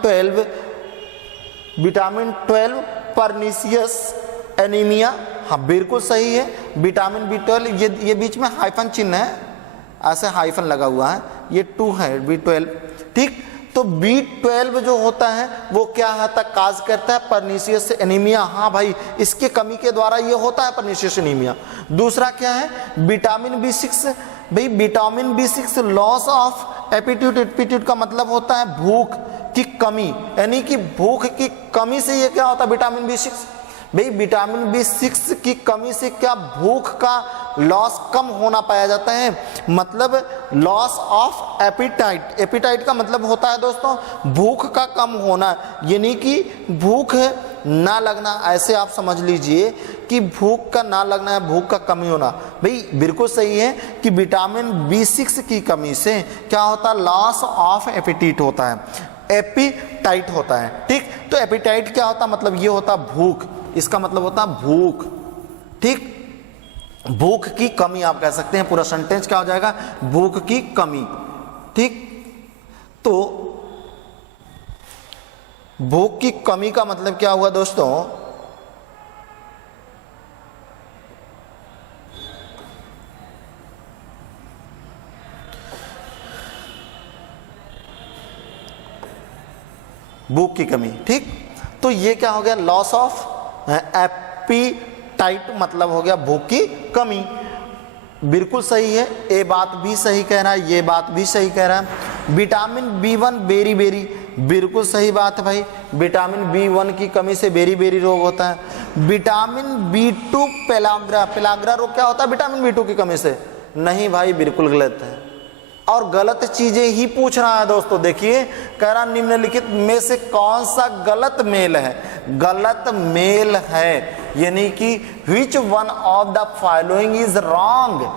12 परनिसियस एनीमिया, हाँ बिल्कुल सही है। विटामिन B12 ये बीच में हाइफन चिन्ह है, ऐसे हाइफन लगा हुआ है, ये 2 है B12, ठीक। तो B12 जो होता है वो क्या होता है, काज करता है परनिसियस एनीमिया, हाँ भाई इसके कमी के द्वारा ये होता है परनिसियस एनीमिया। दूसरा क्या है, विटामिन B6, भाई विटामिन B6 लॉस ऑफ एपीट्यूट, एपीट्यूट का मतलब होता है भूख की कमी, यानी कि भूख की कमी से ये क्या होता है विटामिन B6, भाई विटामिन B6 की कमी से क्या भूख का लॉस कम होना पाया जाता है। मतलब लॉस ऑफ एपिटाइट। एपिटाइट का मतलब होता है दोस्तों भूख का कम होना, यानी कि भूख ना लगना, ऐसे आप समझ लीजिए कि भूख का ना लगना है, भूख का कमी होना। भाई बिल्कुल सही है कि विटामिन B6 की कमी से क्या होता है, लॉस ऑफ एपिटाइट होता है, एपिटाइट होता है। ठीक, तो एपिटाइट क्या होता है, मतलब ये होता है भूख, इसका मतलब होता है भूख। ठीक, भूख की कमी आप कह सकते हैं, पूरा सेंटेंस क्या हो जाएगा, भूख की कमी। ठीक, तो भूख की कमी का मतलब क्या हुआ दोस्तों, भूख की कमी। ठीक, तो ये क्या हो गया, लॉस ऑफ एपिटाइट मतलब हो गया भूख की कमी। बिल्कुल सही है, ये बात भी सही कह रहा है, ये बात भी सही कह रहा है। विटामिन B1 बेरी बेरी, बिल्कुल सही बात है भाई, विटामिन B1 की कमी से बेरी बेरी रोग होता है। विटामिन B2 पेलाग्रा, पेलाग्रा रोग क्या होता है विटामिन B2 की कमी से, नहीं भाई बिल्कुल गलत है, और गलत चीजें ही पूछ रहा है दोस्तों। देखिए कह रहा निम्नलिखित में से कौन सा गलत मेल है, गलत मेल है, यानी कि which one of the following is wrong.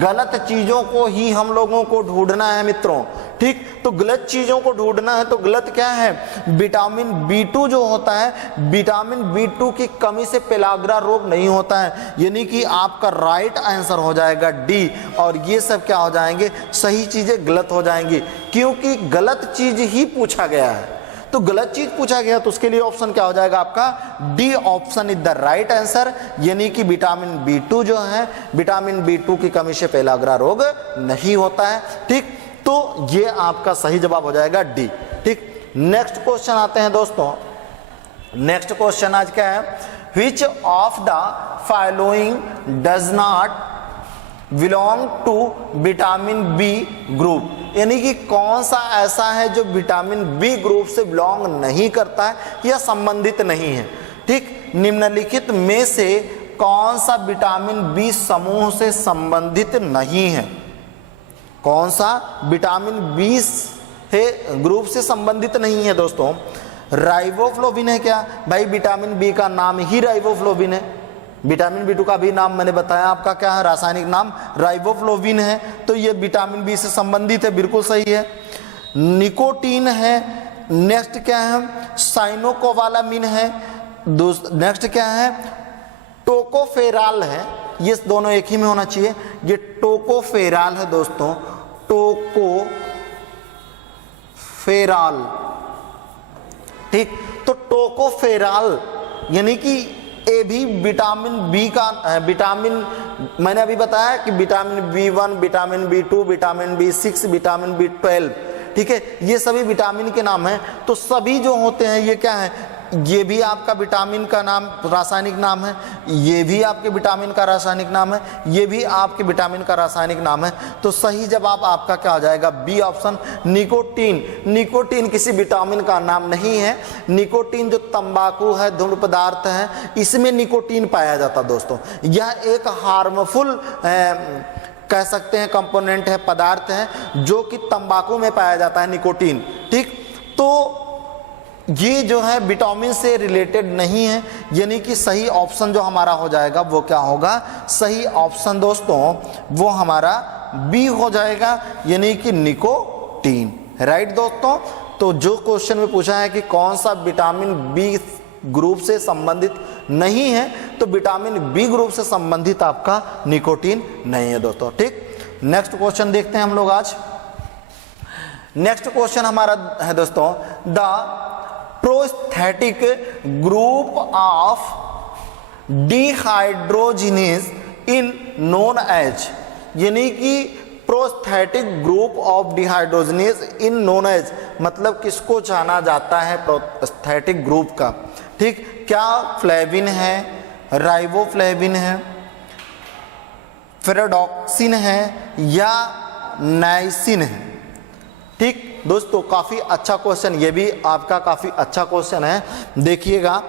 गलत चीजों को ही हम लोगों को ढूंढना है मित्रों। ठीक, तो गलत चीजों को ढूंढना है, तो गलत क्या है, विटामिन B2 जो होता है, विटामिन B2 की कमी से पेलाग्रा रोग नहीं होता है, यानी कि आपका राइट आंसर हो जाएगा डी, और ये सब क्या हो जाएंगे, सही चीजें गलत हो जाएंगी, क्योंकि गलत चीज ही पूछा गया है। तो गलत चीज पूछा गया तो उसके लिए ऑप्शन क्या हो जाएगा आपका, D option is the right answer, यानी कि विटामिन B2 जो है, विटामिन B2 की कमी से पेलाग्रा रोग नहीं होता है। ठीक, तो ये आपका सही जवाब हो जाएगा डी। ठीक, नेक्स्ट क्वेश्चन आते हैं दोस्तों। नेक्स्ट क्वेश्चन आज क्या है, which of the following does not belong to vitamin B group, यानी कि कौन सा ऐसा है जो विटामिन B ग्रुप से बिलोंग नहीं करता है या संबंधित नहीं है। ठीक, निम्नलिखित में से कौन सा विटामिन B समूह से संबंधित नहीं है, कौन सा विटामिन B ग्रुप से संबंधित नहीं है दोस्तों। राइबोफ्लोविन है क्या, भाई विटामिन B का नाम ही राइबोफ्लोविन है, विटामिन B2 का भी नाम मैंने बताया आपका क्या है, रासायनिक नाम राइबोफ्लोविन है, तो ये विटामिन B से संबंधित है, बिल्कुल सही है। निकोटीन है, नेक्स्ट क्या है, साइनोकोबालामिन है, नेक्स्ट क्या है, टोकोफेराल है, ये दोनों एक ही में होना चाहिए, ये टोकोफेराल है दोस्तों, टोकोफेराल। ठीक, तो टोकोफेराल यानी कि ये भी विटामिन B का विटामिन, मैंने अभी बताया कि vitamin B1, vitamin B2, vitamin B6, vitamin B12, ठीक है, ये सभी विटामिन के नाम हैं। तो सभी जो होते हैं ये क्या है, ये भी आपका विटामिन का नाम रासायनिक नाम है, ये भी आपके विटामिन का रासायनिक नाम है, ये भी आपके विटामिन का रासायनिक नाम है। तो सही जवाब आपका क्या हो जाएगा, बी ऑप्शन निकोटीन। निकोटीन किसी विटामिन का नाम नहीं है, निकोटीन जो तंबाकू है, धूम्र पदार्थ है, इसमें निकोटीन पाया जाता है दोस्तों। यह एक हार्मफुल कह सकते हैं कंपोनेंट है, पदार्थ है जो कि तंबाकू में पाया जाता है, निकोटीन। ठीक, तो ये जो है विटामिन से रिलेटेड नहीं है, यानी कि सही ऑप्शन जो हमारा हो जाएगा वो क्या होगा, सही ऑप्शन दोस्तों वो हमारा बी हो जाएगा, यानी कि निकोटीन। राइट दोस्तों, तो जो क्वेश्चन में पूछा है कि कौन सा विटामिन बी ग्रुप से संबंधित नहीं है, तो विटामिन बी ग्रुप से संबंधित आपका निकोटीन नहीं है दोस्तों। ठीक, नेक्स्ट क्वेश्चन देखते हैं हम लोग आज। नेक्स्ट क्वेश्चन हमारा है दोस्तों, the prosthetic group of dehydrogenase in known as, यानी कि prosthetic group of dehydrogenase in known as, मतलब किसको जाना जाता है प्रोस्थेटिक ग्रुप का। ठीक, क्या फ्लेविन है, राइबोफ्लेविन है, फेरोडॉक्सिन है या नाइसिन है। ठीक दोस्तों, काफ़ी अच्छा क्वेश्चन, ये भी आपका काफ़ी अच्छा क्वेश्चन है। देखिएगा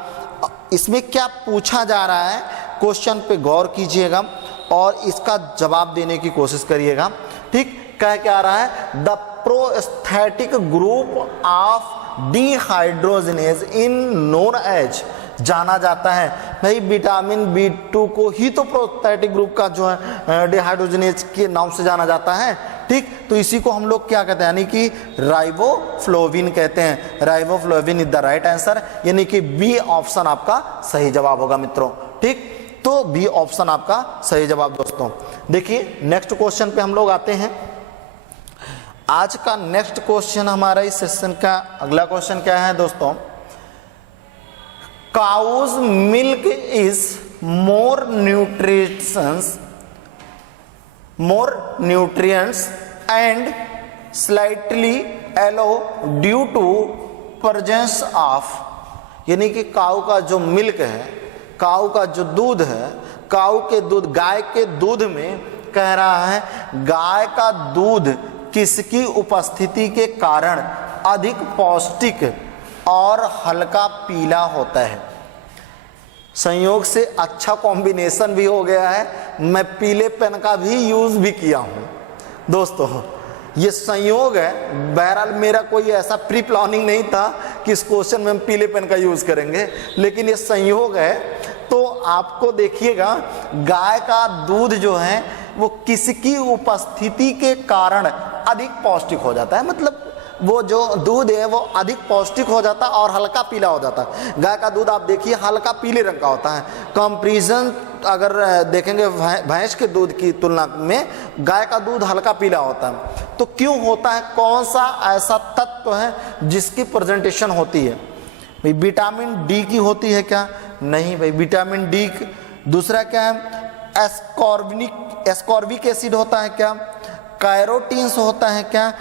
इसमें क्या पूछा जा रहा है, क्वेश्चन पे गौर कीजिएगा और इसका जवाब देने की कोशिश करिएगा। ठीक, कह क्या रहा है, the prosthetic group of dehydrogenase in known as, जाना जाता है भाई विटामिन B2 को ही तो प्रोस्थेटिक ग्रुप का जो है डिहाइड्रोजिनेज के नाम से जाना जाता है। ठीक, तो इसी को हम लोग क्या कहते हैं, यानी कि राइबोफ्लोविन कहते हैं। Riboflavin is the right answer, यानी कि बी ऑप्शन आपका सही जवाब होगा मित्रों। ठीक, तो बी ऑप्शन आपका सही जवाब दोस्तों। देखिए नेक्स्ट क्वेश्चन पे हम लोग आते हैं। आज का नेक्स्ट क्वेश्चन हमारा इस सेशन का अगला क्वेश्चन क्या है दोस्तों, cow's milk is more nutrients and slightly yellow due to presence of, यानी कि काऊ का जो मिल्क है, काऊ का जो दूध है, काऊ के दूध, गाय के दूध में कह रहा है गाय का दूध किसकी उपस्थिति के कारण अधिक पौष्टिक और हल्का पीला होता है। संयोग से अच्छा कॉम्बिनेशन भी हो गया है, मैं पीले पेन का भी यूज भी किया हूं दोस्तों। ये संयोग है, बहरहाल मेरा कोई ऐसा प्री प्लानिंग नहीं था कि इस क्वेश्चन में हम पीले पेन का यूज करेंगे, लेकिन ये संयोग है। तो आपको देखिएगा गाय का दूध जो है वो किसकी उपस्थिति के कारण अधिक पौष्टिक हो जाता है, मतलब वो जो दूध है वो अधिक पौष्टिक हो जाता है और हल्का पीला हो जाता है। गाय का दूध आप देखिए हल्का पीले रंग का होता है। कंपैरिजन अगर देखेंगे भैंस के दूध की तुलना में गाय का दूध हल्का पीला होता है। तो क्यों होता है, कौन सा ऐसा तत्व है जिसकी प्रेजेंटेशन होती है भाई, विटामिन डी की होती है क्या, नहीं भाई विटामिन डी। दूसरा क्या है, एस्कॉर्बिक एसिड होता है क्या, कैरोटीन्स होता है क्या,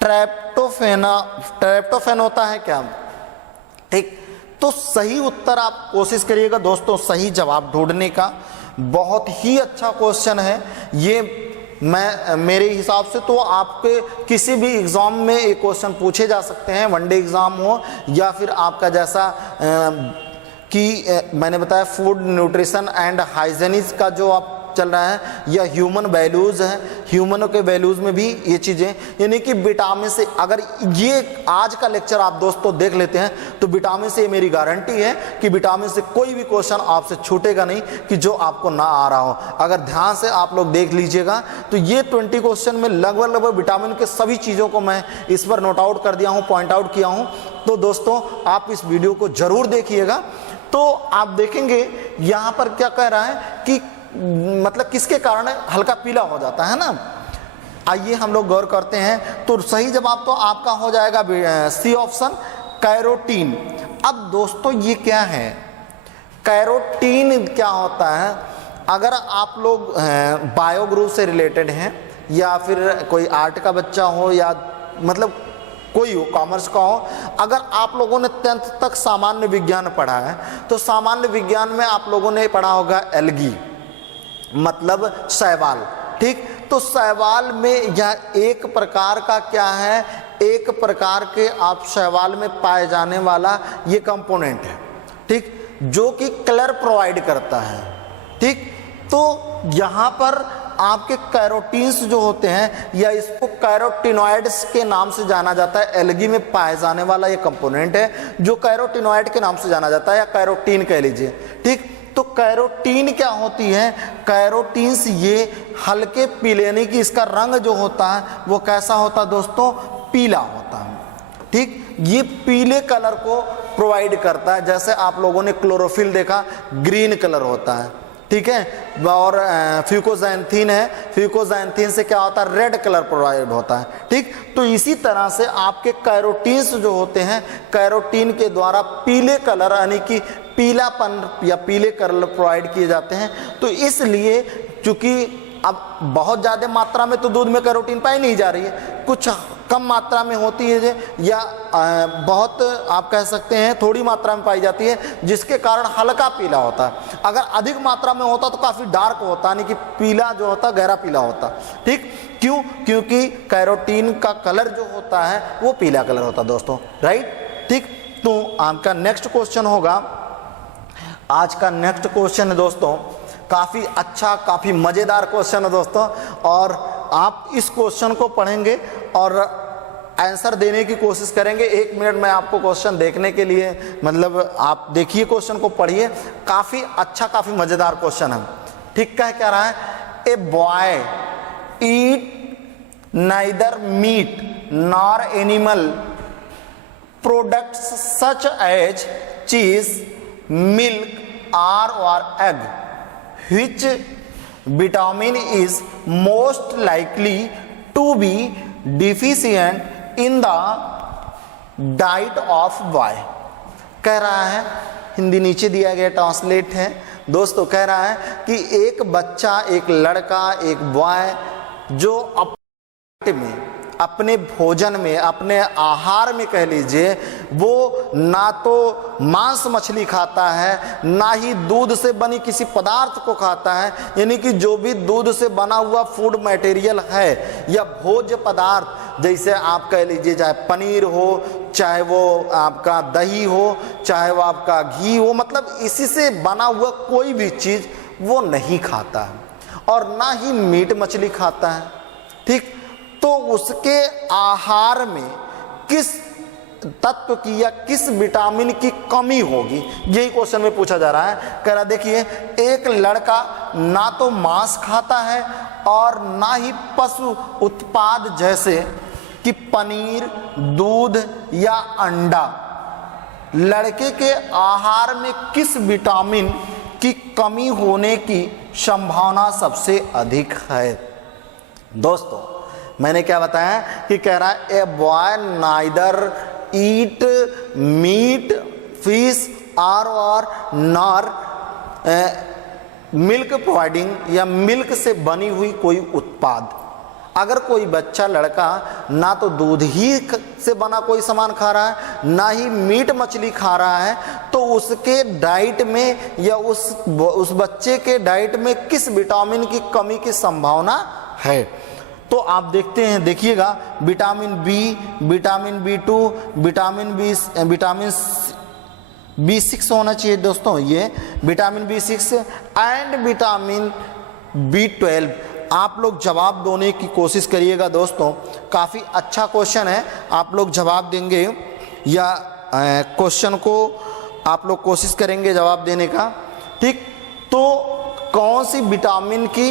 ट्रेप्टोफेन होता है क्या। ठीक, तो सही उत्तर आप कोशिश करिएगा दोस्तों सही जवाब ढूंढने का। बहुत ही अच्छा क्वेश्चन है ये, मैं मेरे हिसाब से तो आपके किसी भी एग्जाम में ये क्वेश्चन पूछे जा सकते हैं, वनडे एग्जाम हो या फिर आपका जैसा कि मैंने बताया फूड न्यूट्रिशन एंड हाइजीनिक्स का जो आप चल रहा है, या ह्यूमन वैल्यूज है, ह्यूमनों के वैल्यूज में भी ये चीजें, यानी कि विटामिन से, अगर ये आज का लेक्चर आप दोस्तों देख लेते हैं तो विटामिन से मेरी गारंटी है कि विटामिन से कोई भी क्वेश्चन आपसे छूटेगा नहीं कि जो आपको ना आ रहा हो। अगर ध्यान से आप लोग देख लीजिएगा तो ये 20 क्वेश्चन में लगभग विटामिन के सभी चीजों को मैं इस पर नोट आउट कर दिया हूँ, पॉइंट आउट किया हूँ। तो दोस्तों आप इस वीडियो को जरूर देखिएगा। तो आप देखेंगे यहाँ पर क्या कह रहा है कि मतलब किसके कारण हल्का पीला हो जाता है ना। आइए हम लोग गौर करते हैं। तो सही जवाब तो आपका हो जाएगा सी ऑप्शन, कैरोटीन। अब दोस्तों ये क्या है, कैरोटीन क्या होता है, अगर आप लोग बायो ग्रुप से रिलेटेड हैं या फिर कोई आर्ट का बच्चा हो या मतलब कोई हो, कॉमर्स का हो, अगर आप लोगों ने 10th तक सामान्य विज्ञान पढ़ा है तो सामान्य विज्ञान में आप लोगों ने पढ़ा होगा एल्गी, मतलब शैवाल। ठीक, तो शैवाल में यह एक प्रकार का क्या है, एक प्रकार के आप शैवाल में पाए जाने वाला ये कंपोनेंट है। ठीक, जो कि कलर प्रोवाइड करता है। ठीक, तो यहाँ पर आपके कैरोटीन्स जो होते हैं या इसको कैरोटिनॉइड्स के नाम से जाना जाता है, एल्गी में पाए जाने वाला ये कंपोनेंट है जो कैरोटिनॉइड के नाम से जाना जाता है या कैरोटीन कह लीजिए। ठीक, तो कैरोटीन क्या होती है, कैरोटीन्स ये हल्के पीले, यानी कि इसका रंग जो होता है वो कैसा होता है दोस्तों, पीला होता है। ठीक, ये पीले कलर को प्रोवाइड करता है। जैसे आप लोगों ने क्लोरोफिल देखा, ग्रीन कलर होता है। ठीक है, और फ्यूकोजैंथीन है, फ्यूकोजैंथीन से क्या होता है, रेड कलर प्रोवाइड होता है। ठीक, तो इसी तरह से आपके कैरोटीन्स जो होते हैं, कैरोटीन के द्वारा पीले कलर यानी कि पीलापन या पीले कलर प्रोवाइड किए जाते हैं। तो इसलिए चूंकि अब बहुत ज़्यादा मात्रा में तो दूध में कैरोटीन पाई नहीं जा रही है, कुछ कम मात्रा में होती है या बहुत आप कह सकते हैं थोड़ी मात्रा में पाई जाती है, जिसके कारण हल्का पीला होता है। अगर अधिक मात्रा में होता तो काफ़ी डार्क होता, यानी कि पीला जो होता गहरा पीला होता। ठीक, क्यों, क्योंकि कैरोटीन का कलर जो होता है वो पीला कलर होता दोस्तों, राइट। ठीक, तो आपका नेक्स्ट क्वेश्चन होगा, आज का नेक्स्ट क्वेश्चन है दोस्तों, काफ़ी अच्छा, काफ़ी मज़ेदार क्वेश्चन है दोस्तों, और आप इस क्वेश्चन को पढ़ेंगे और आंसर देने की कोशिश करेंगे। 1 मिनट में आपको क्वेश्चन देखने के लिए, मतलब आप देखिए क्वेश्चन को पढ़िए, काफ़ी अच्छा, काफ़ी मज़ेदार क्वेश्चन है। ठीक कह रहा है, a boy eat neither meat nor animal products such as cheese, milk और egg, which vitamin is most likely to be deficient in the diet of boy। कह रहा है, हिंदी नीचे दिया गया ट्रांसलेट है दोस्तों, कह रहा है कि एक बच्चा, एक लड़का, एक बॉय जो अपने भोजन में, अपने आहार में कह लीजिए, वो ना तो मांस मछली खाता है, ना ही दूध से बनी किसी पदार्थ को खाता है। यानी कि जो भी दूध से बना हुआ फूड मटेरियल है या भोज्य पदार्थ, जैसे आप कह लीजिए चाहे पनीर हो, चाहे वो आपका दही हो, चाहे वो आपका घी हो, मतलब इसी से बना हुआ कोई भी चीज़ वो नहीं खाता है, और ना ही मीट मछली खाता है। ठीक, तो उसके आहार में किस तत्व की या किस विटामिन की कमी होगी, यही क्वेश्चन में पूछा जा रहा है। कह रहा देखिए, एक लड़का ना तो मांस खाता है और ना ही पशु उत्पाद जैसे कि पनीर, दूध या अंडा। लड़के के आहार में किस विटामिन की कमी होने की संभावना सबसे अधिक है? दोस्तों, मैंने क्या बताया कि कह रहा है, a boy neither eat meat fish और नॉर मिल्क प्रोवाइडिंग, या मिल्क से बनी हुई कोई उत्पाद। अगर कोई बच्चा, लड़का ना तो दूध ही से बना कोई सामान खा रहा है, ना ही मीट मछली खा रहा है, तो उसके डाइट में या उस बच्चे के डाइट में किस विटामिन की कमी की संभावना है? तो आप देखते हैं, देखिएगा, vitamin B, vitamin B2, vitamin B6 होना चाहिए दोस्तों, ये vitamin B6 and vitamin B12। आप लोग जवाब देने की कोशिश करिएगा दोस्तों, काफ़ी अच्छा क्वेश्चन है, आप लोग जवाब देंगे या क्वेश्चन को आप लोग कोशिश करेंगे जवाब देने का। ठीक, तो कौन सी विटामिन की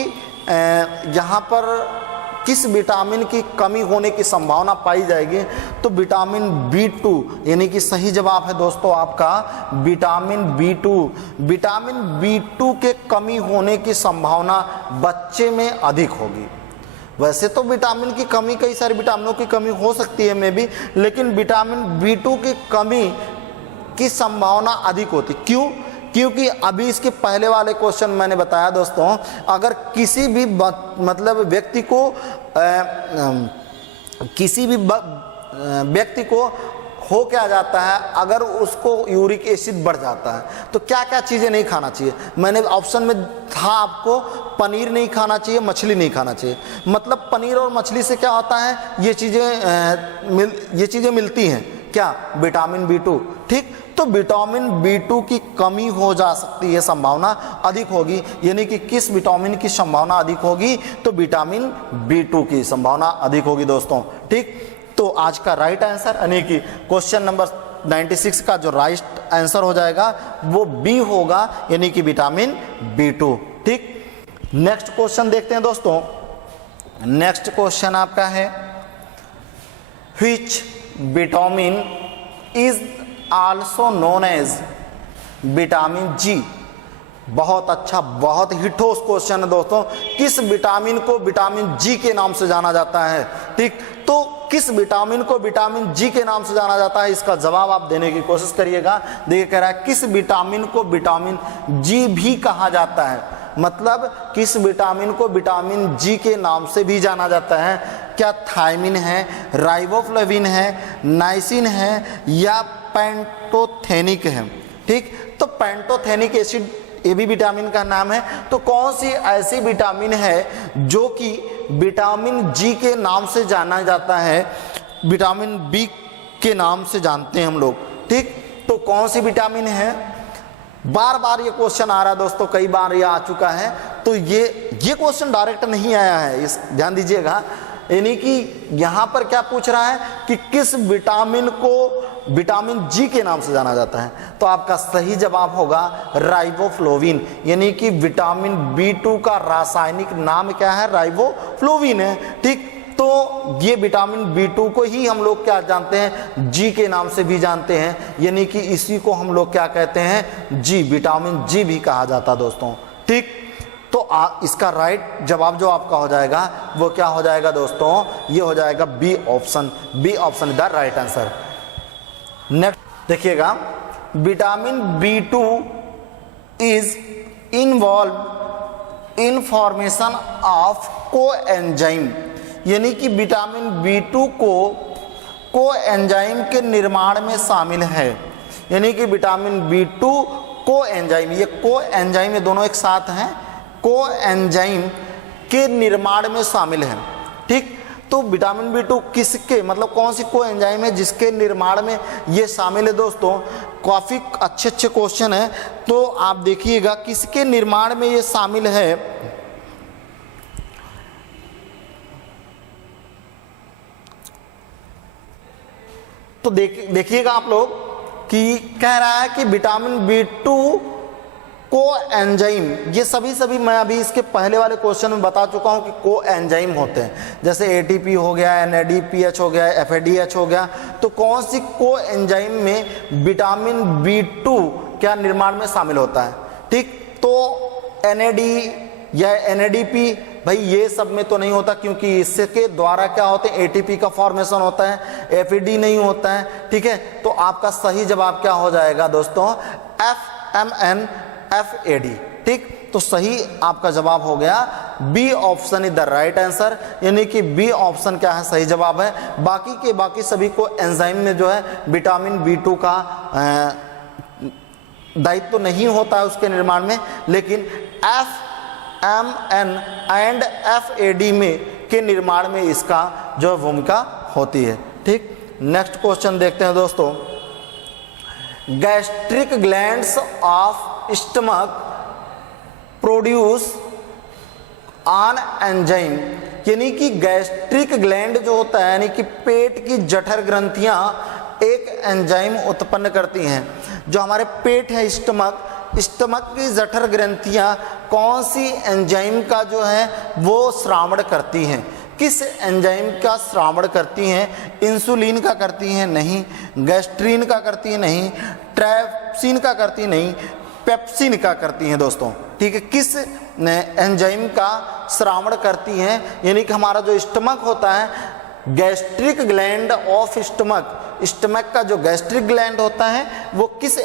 यहाँ पर किस विटामिन की कमी होने की संभावना पाई जाएगी? तो विटामिन B2, यानी कि सही जवाब है दोस्तों आपका विटामिन B2। विटामिन B2 के कमी होने की संभावना बच्चे में अधिक होगी। वैसे तो विटामिन की कमी, कई सारे विटामिनों की कमी हो सकती है में भी, लेकिन विटामिन B2 की कमी की संभावना अधिक होती। क्यों? क्योंकि अभी इसके पहले वाले क्वेश्चन मैंने बताया दोस्तों, अगर किसी भी मतलब व्यक्ति को हो क्या जाता है, अगर उसको यूरिक एसिड बढ़ जाता है, तो क्या क्या चीज़ें नहीं खाना चाहिए? मैंने ऑप्शन में था आपको, पनीर नहीं खाना चाहिए, मछली नहीं खाना चाहिए। मतलब पनीर और मछली से क्या होता है, ये चीज़ें मिलती हैं क्या? Vitamin B2। ठीक, तो विटामिन B2 की कमी हो जा सकती है, संभावना अधिक होगी। यानी कि किस विटामिन की संभावना अधिक होगी? तो विटामिन B2 की संभावना अधिक होगी दोस्तों। ठीक, तो आज का राइट आंसर, यानी कि क्वेश्चन नंबर 96 का जो राइट आंसर हो जाएगा वो बी होगा, यानी कि विटामिन B2। ठीक, नेक्स्ट क्वेश्चन देखते हैं दोस्तों। नेक्स्ट क्वेश्चन आपका है, which vitamin is also known as vitamin G? बहुत अच्छा, बहुत ही ठोस क्वेश्चन है दोस्तों। किस विटामिन को विटामिन जी के नाम से जाना जाता है? ठीक, तो किस विटामिन को विटामिन जी के नाम से जाना जाता है, इसका जवाब आप देने की कोशिश करिएगा। देखिए, कह रहा है किस विटामिन को विटामिन जी भी कहा जाता है, मतलब किस विटामिन को विटामिन जी के नाम से भी जाना जाता है? क्या थायमिन है, राइबोफ्लेविन है, नाइसिन है, या पेंटोथेनिक है? ठीक, तो पेंटोथेनिक एसिड ये भी विटामिन का नाम है। तो कौन सी ऐसी विटामिन है जो कि विटामिन जी के नाम से जाना जाता है, विटामिन बी के नाम से जानते हैं हम लोग? ठीक, तो कौन सी विटामिन है? बार बार ये क्वेश्चन आ रहा है दोस्तों, कई बार ये आ चुका है। तो ये ये क्वेश्चन डायरेक्ट नहीं आया है, इस ध्यान दीजिएगा। यानी कि यहां पर क्या पूछ रहा है कि किस विटामिन को विटामिन जी के नाम से जाना जाता है, तो आपका सही जवाब होगा राइबोफ्लोविन। यानी कि विटामिन B2 का रासायनिक नाम क्या है, राइबोफ्लोविन है। ठीक, तो ये विटामिन B2 को ही हम लोग क्या जानते हैं, जी के नाम से भी जानते हैं। यानी कि इसी को हम लोग क्या कहते हैं, जी, विटामिन जी भी कहा जाता है दोस्तों। ठीक, तो इसका राइट जवाब जो आपका हो जाएगा वो क्या हो जाएगा दोस्तों, ये हो जाएगा B option. B option is the right answer. Next देखिएगा, vitamin B2 is involve in formation of coenzyme. यानी कि विटामिन B2 को कोएंजाइम के निर्माण में शामिल है। यानी कि विटामिन B2 कोएंजाइम, ये कोएंजाइम ये दोनों एक साथ हैं, कोएंजाइम के निर्माण में शामिल है। ठीक, तो विटामिन B2 किसके, मतलब कौन सी कोएंजाइम है जिसके निर्माण में ये शामिल है दोस्तों। काफ़ी अच्छे अच्छे क्वेश्चन है, तो आप देखिएगा किसके निर्माण में ये शामिल है। तो देखिएगा आप लोग कि कह रहा है कि विटामिन B2 कोएंजाइम, ये सभी मैं अभी इसके पहले वाले क्वेश्चन में बता चुका हूं कि कोएंजाइम होते हैं, जैसे ATP हो गया, NADPH हो गया, FADH हो गया। तो कौन सी कोएंजाइम में विटामिन B2 क्या निर्माण में शामिल होता है। ठीक, तो NAD या NADP, भाई ये सब में तो नहीं होता, क्योंकि इसके द्वारा क्या होते हैं, ATP का फॉर्मेशन होता है, FAD नहीं होता है। ठीक है, तो आपका सही जवाब क्या हो जाएगा दोस्तों, FMNFAD। ठीक, तो सही आपका जवाब हो गया B option is the right answer. यानी कि बी ऑप्शन क्या है, सही जवाब है। बाकी के बाकी सभी को एंजाइम में जो है विटामिन B2 का दायित्व तो नहीं होता है उसके निर्माण में, लेकिन FMN एंड FAD में के निर्माण में इसका जो भूमिका होती है। ठीक, नेक्स्ट क्वेश्चन देखते हैं दोस्तों। Gastric glands of stomach produce on enzyme. यानी कि गैस्ट्रिक ग्लैंड जो होता है, यानी कि पेट की जठर ग्रंथियां एक एंजाइम उत्पन्न करती हैं। जो हमारे पेट है, स्टमक की जठर ग्रंथियां कौन सी एंजाइम का जो है वो श्रावण करती हैं। किस एंजाइम का श्रावण करती हैं, इंसुलिन का करती हैं नहीं, गैस्ट्रीन का करती हैं नहीं, ट्रैप्सिन का करती नहीं, पेप्सिन का करती हैं दोस्तों। ठीक है, किस एंजाइम का श्रावण करती हैं। यानी कि हमारा जो स्टमक होता है, गैस्ट्रिक ग्लैंड ऑफ स्टमक का जो गैस्ट्रिक ग्लैंड होता है वो किस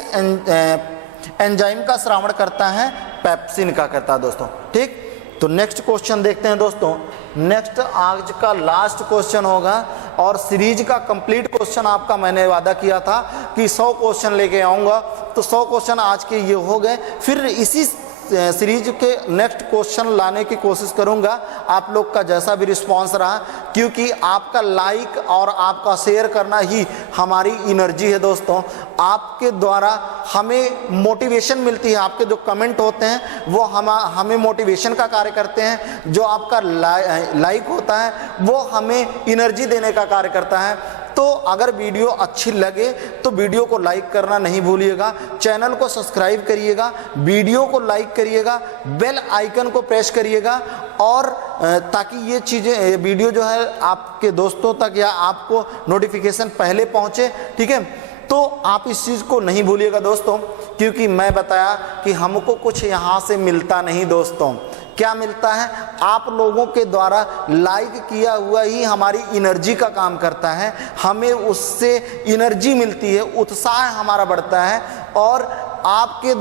एंजाइम का श्रावण करता है, पेप्सिन का करता है दोस्तों। ठीक, तो नेक्स्ट क्वेश्चन देखते हैं दोस्तों। नेक्स्ट आज का लास्ट क्वेश्चन होगा, और सीरीज का कंप्लीट क्वेश्चन आपका मैंने वादा किया था कि 100 क्वेश्चन लेके आऊँगा, तो 100 क्वेश्चन आज के ये हो गए। फिर इसी सीरीज के नेक्स्ट क्वेश्चन लाने की कोशिश करूंगा, आप लोग का जैसा भी रिस्पांस रहा, क्योंकि आपका लाइक और आपका शेयर करना ही हमारी एनर्जी है दोस्तों। आपके द्वारा हमें मोटिवेशन मिलती है, आपके जो कमेंट होते हैं वो हमें मोटिवेशन का कार्य करते हैं। जो आपका लाइक होता है वो हमें एनर्जी देने का कार्य करता है। तो अगर वीडियो अच्छी लगे तो वीडियो को लाइक करना नहीं भूलिएगा, चैनल को सब्सक्राइब करिएगा, वीडियो को लाइक करिएगा, बेल आइकन को प्रेस करिएगा, और ताकि ये चीज़ें वीडियो जो है आपके दोस्तों तक या आपको नोटिफिकेशन पहले पहुँचे। ठीक है, तो आप इस चीज़ को नहीं भूलिएगा दोस्तों, क्योंकि मैं बताया कि हमको कुछ यहाँ से मिलता नहीं दोस्तों। क्या मिलता है, आप लोगों के द्वारा लाइक किया हुआ ही हमारी एनर्जी का काम करता है, हमें उससे एनर्जी मिलती है, उत्साह हमारा बढ़ता है। और आपके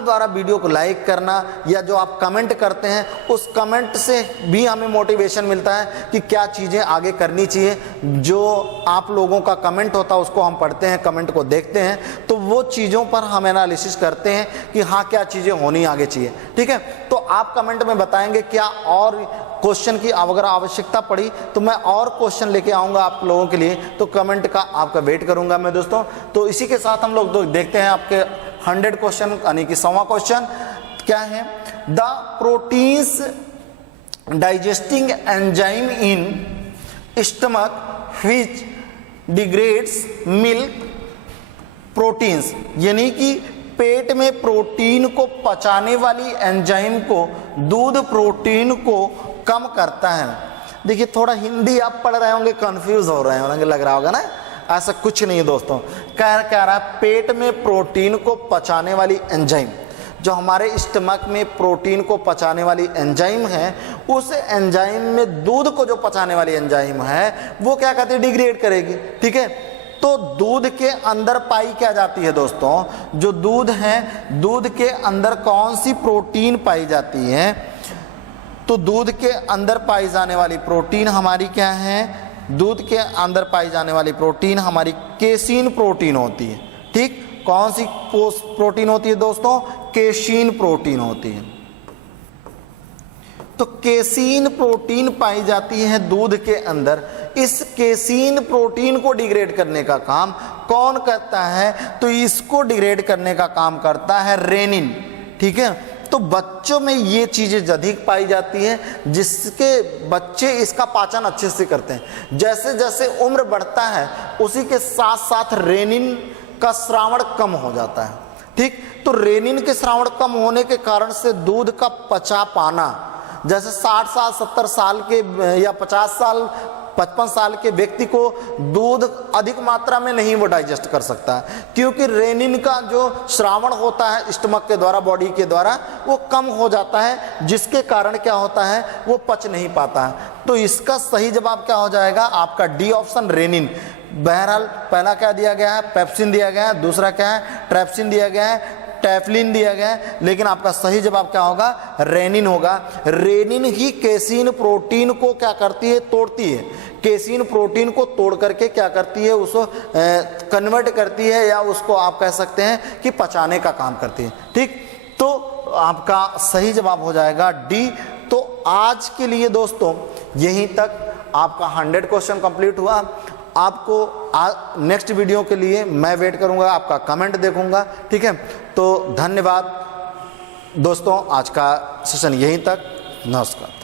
द्वारा वीडियो को लाइक करना या जो आप कमेंट करते हैं, उस कमेंट से भी हमें मोटिवेशन मिलता है कि क्या चीज़ें आगे करनी चाहिए। जो आप लोगों का कमेंट होता है उसको हम पढ़ते हैं, कमेंट को देखते हैं, तो वो चीज़ों पर हम एनालिसिस करते हैं कि हाँ क्या चीज़ें होनी आगे चाहिए। ठीक है, तो आप कमेंट में बताएंगे क्या और क्वेश्चन की अगर आवश्यकता पड़ी तो मैं और क्वेश्चन लेके आऊँगा आप लोगों के लिए, तो कमेंट का आपका वेट करूँगा मैं दोस्तों। तो इसी के साथ हम लोग देखते हैं आपके 100 क्वेश्चन, यानी कि 100वां क्वेश्चन। क्या है? The proteins digesting enzyme in stomach which degrades milk proteins, यानी कि पेट में प्रोटीन को पचाने वाली एंजाइम को दूध प्रोटीन को कम करता है। देखिए थोड़ा हिंदी आप पढ़ रहे होंगे, कंफ्यूज हो रहे होंगे, लग रहा होगा ना, ऐसा कुछ नहीं है दोस्तों। कह रहा है पेट में प्रोटीन को पचाने वाली एंजाइम, जो हमारे स्टमक में प्रोटीन को पचाने वाली एंजाइम है, उस एंजाइम में दूध को जो पचाने वाली एंजाइम है वो क्या कहते हैं? डिग्रेड करेगी। ठीक है, तो दूध के अंदर पाई क्या जाती है दोस्तों? जो दूध है, दूध के अंदर कौन सी प्रोटीन पाई जाती है? तो दूध के अंदर पाई जाने वाली प्रोटीन हमारी क्या है? दूध के अंदर पाई जाने वाली प्रोटीन हमारी केसीन प्रोटीन होती है। ठीक, कौन सी प्रोटीन होती है दोस्तों? केसीन प्रोटीन होती है। तो केसीन प्रोटीन पाई जाती है दूध के अंदर। इस केसीन प्रोटीन को डिग्रेड करने का काम कौन करता है? तो इसको डिग्रेड करने का काम करता है रेनिन। ठीक है, तो बच्चों में ये चीजें अधिक पाई जाती है, जिसके बच्चे इसका पाचन अच्छे से करते हैं। जैसे जैसे उम्र बढ़ता है उसी के साथ साथ रेनिन का स्रावण कम हो जाता है। ठीक, तो रेनिन के स्रावण कम होने के कारण से दूध का पचा पाना, जैसे 60 साल 70 साल के या 50 साल 55 साल के व्यक्ति को दूध अधिक मात्रा में नहीं वो डाइजेस्ट कर सकता है, क्योंकि रेनिन का जो श्रावण होता है स्टमक के द्वारा, बॉडी के द्वारा, वो कम हो जाता है, जिसके कारण क्या होता है? वो पच नहीं पाता है। तो इसका सही जवाब क्या हो जाएगा? आपका डी ऑप्शन, रेनिन। बहरहाल पहला क्या दिया गया है? पेप्सिन दिया गया है, दूसरा क्या है? ट्रेप्सिन दिया गया है, टेफ्लिन दिया गया है, लेकिन आपका सही जवाब क्या होगा? रेनिन होगा। रेनिन ही केसीन प्रोटीन को क्या करती है? तोड़ती है। केसीन प्रोटीन को तोड़ करके क्या करती है? उसको कन्वर्ट करती है, या उसको आप कह सकते हैं कि पचाने का काम करती है। ठीक, तो आपका सही जवाब हो जाएगा डी। तो आज के लिए दोस्तों यहीं तक आपका 100 क्वेश्चन कंप्लीट हुआ। आपको नेक्स्ट वीडियो के लिए मैं वेट करूंगा, आपका कमेंट देखूंगा। ठीक है, तो धन्यवाद दोस्तों, आज का सेशन यहीं तक। नमस्कार।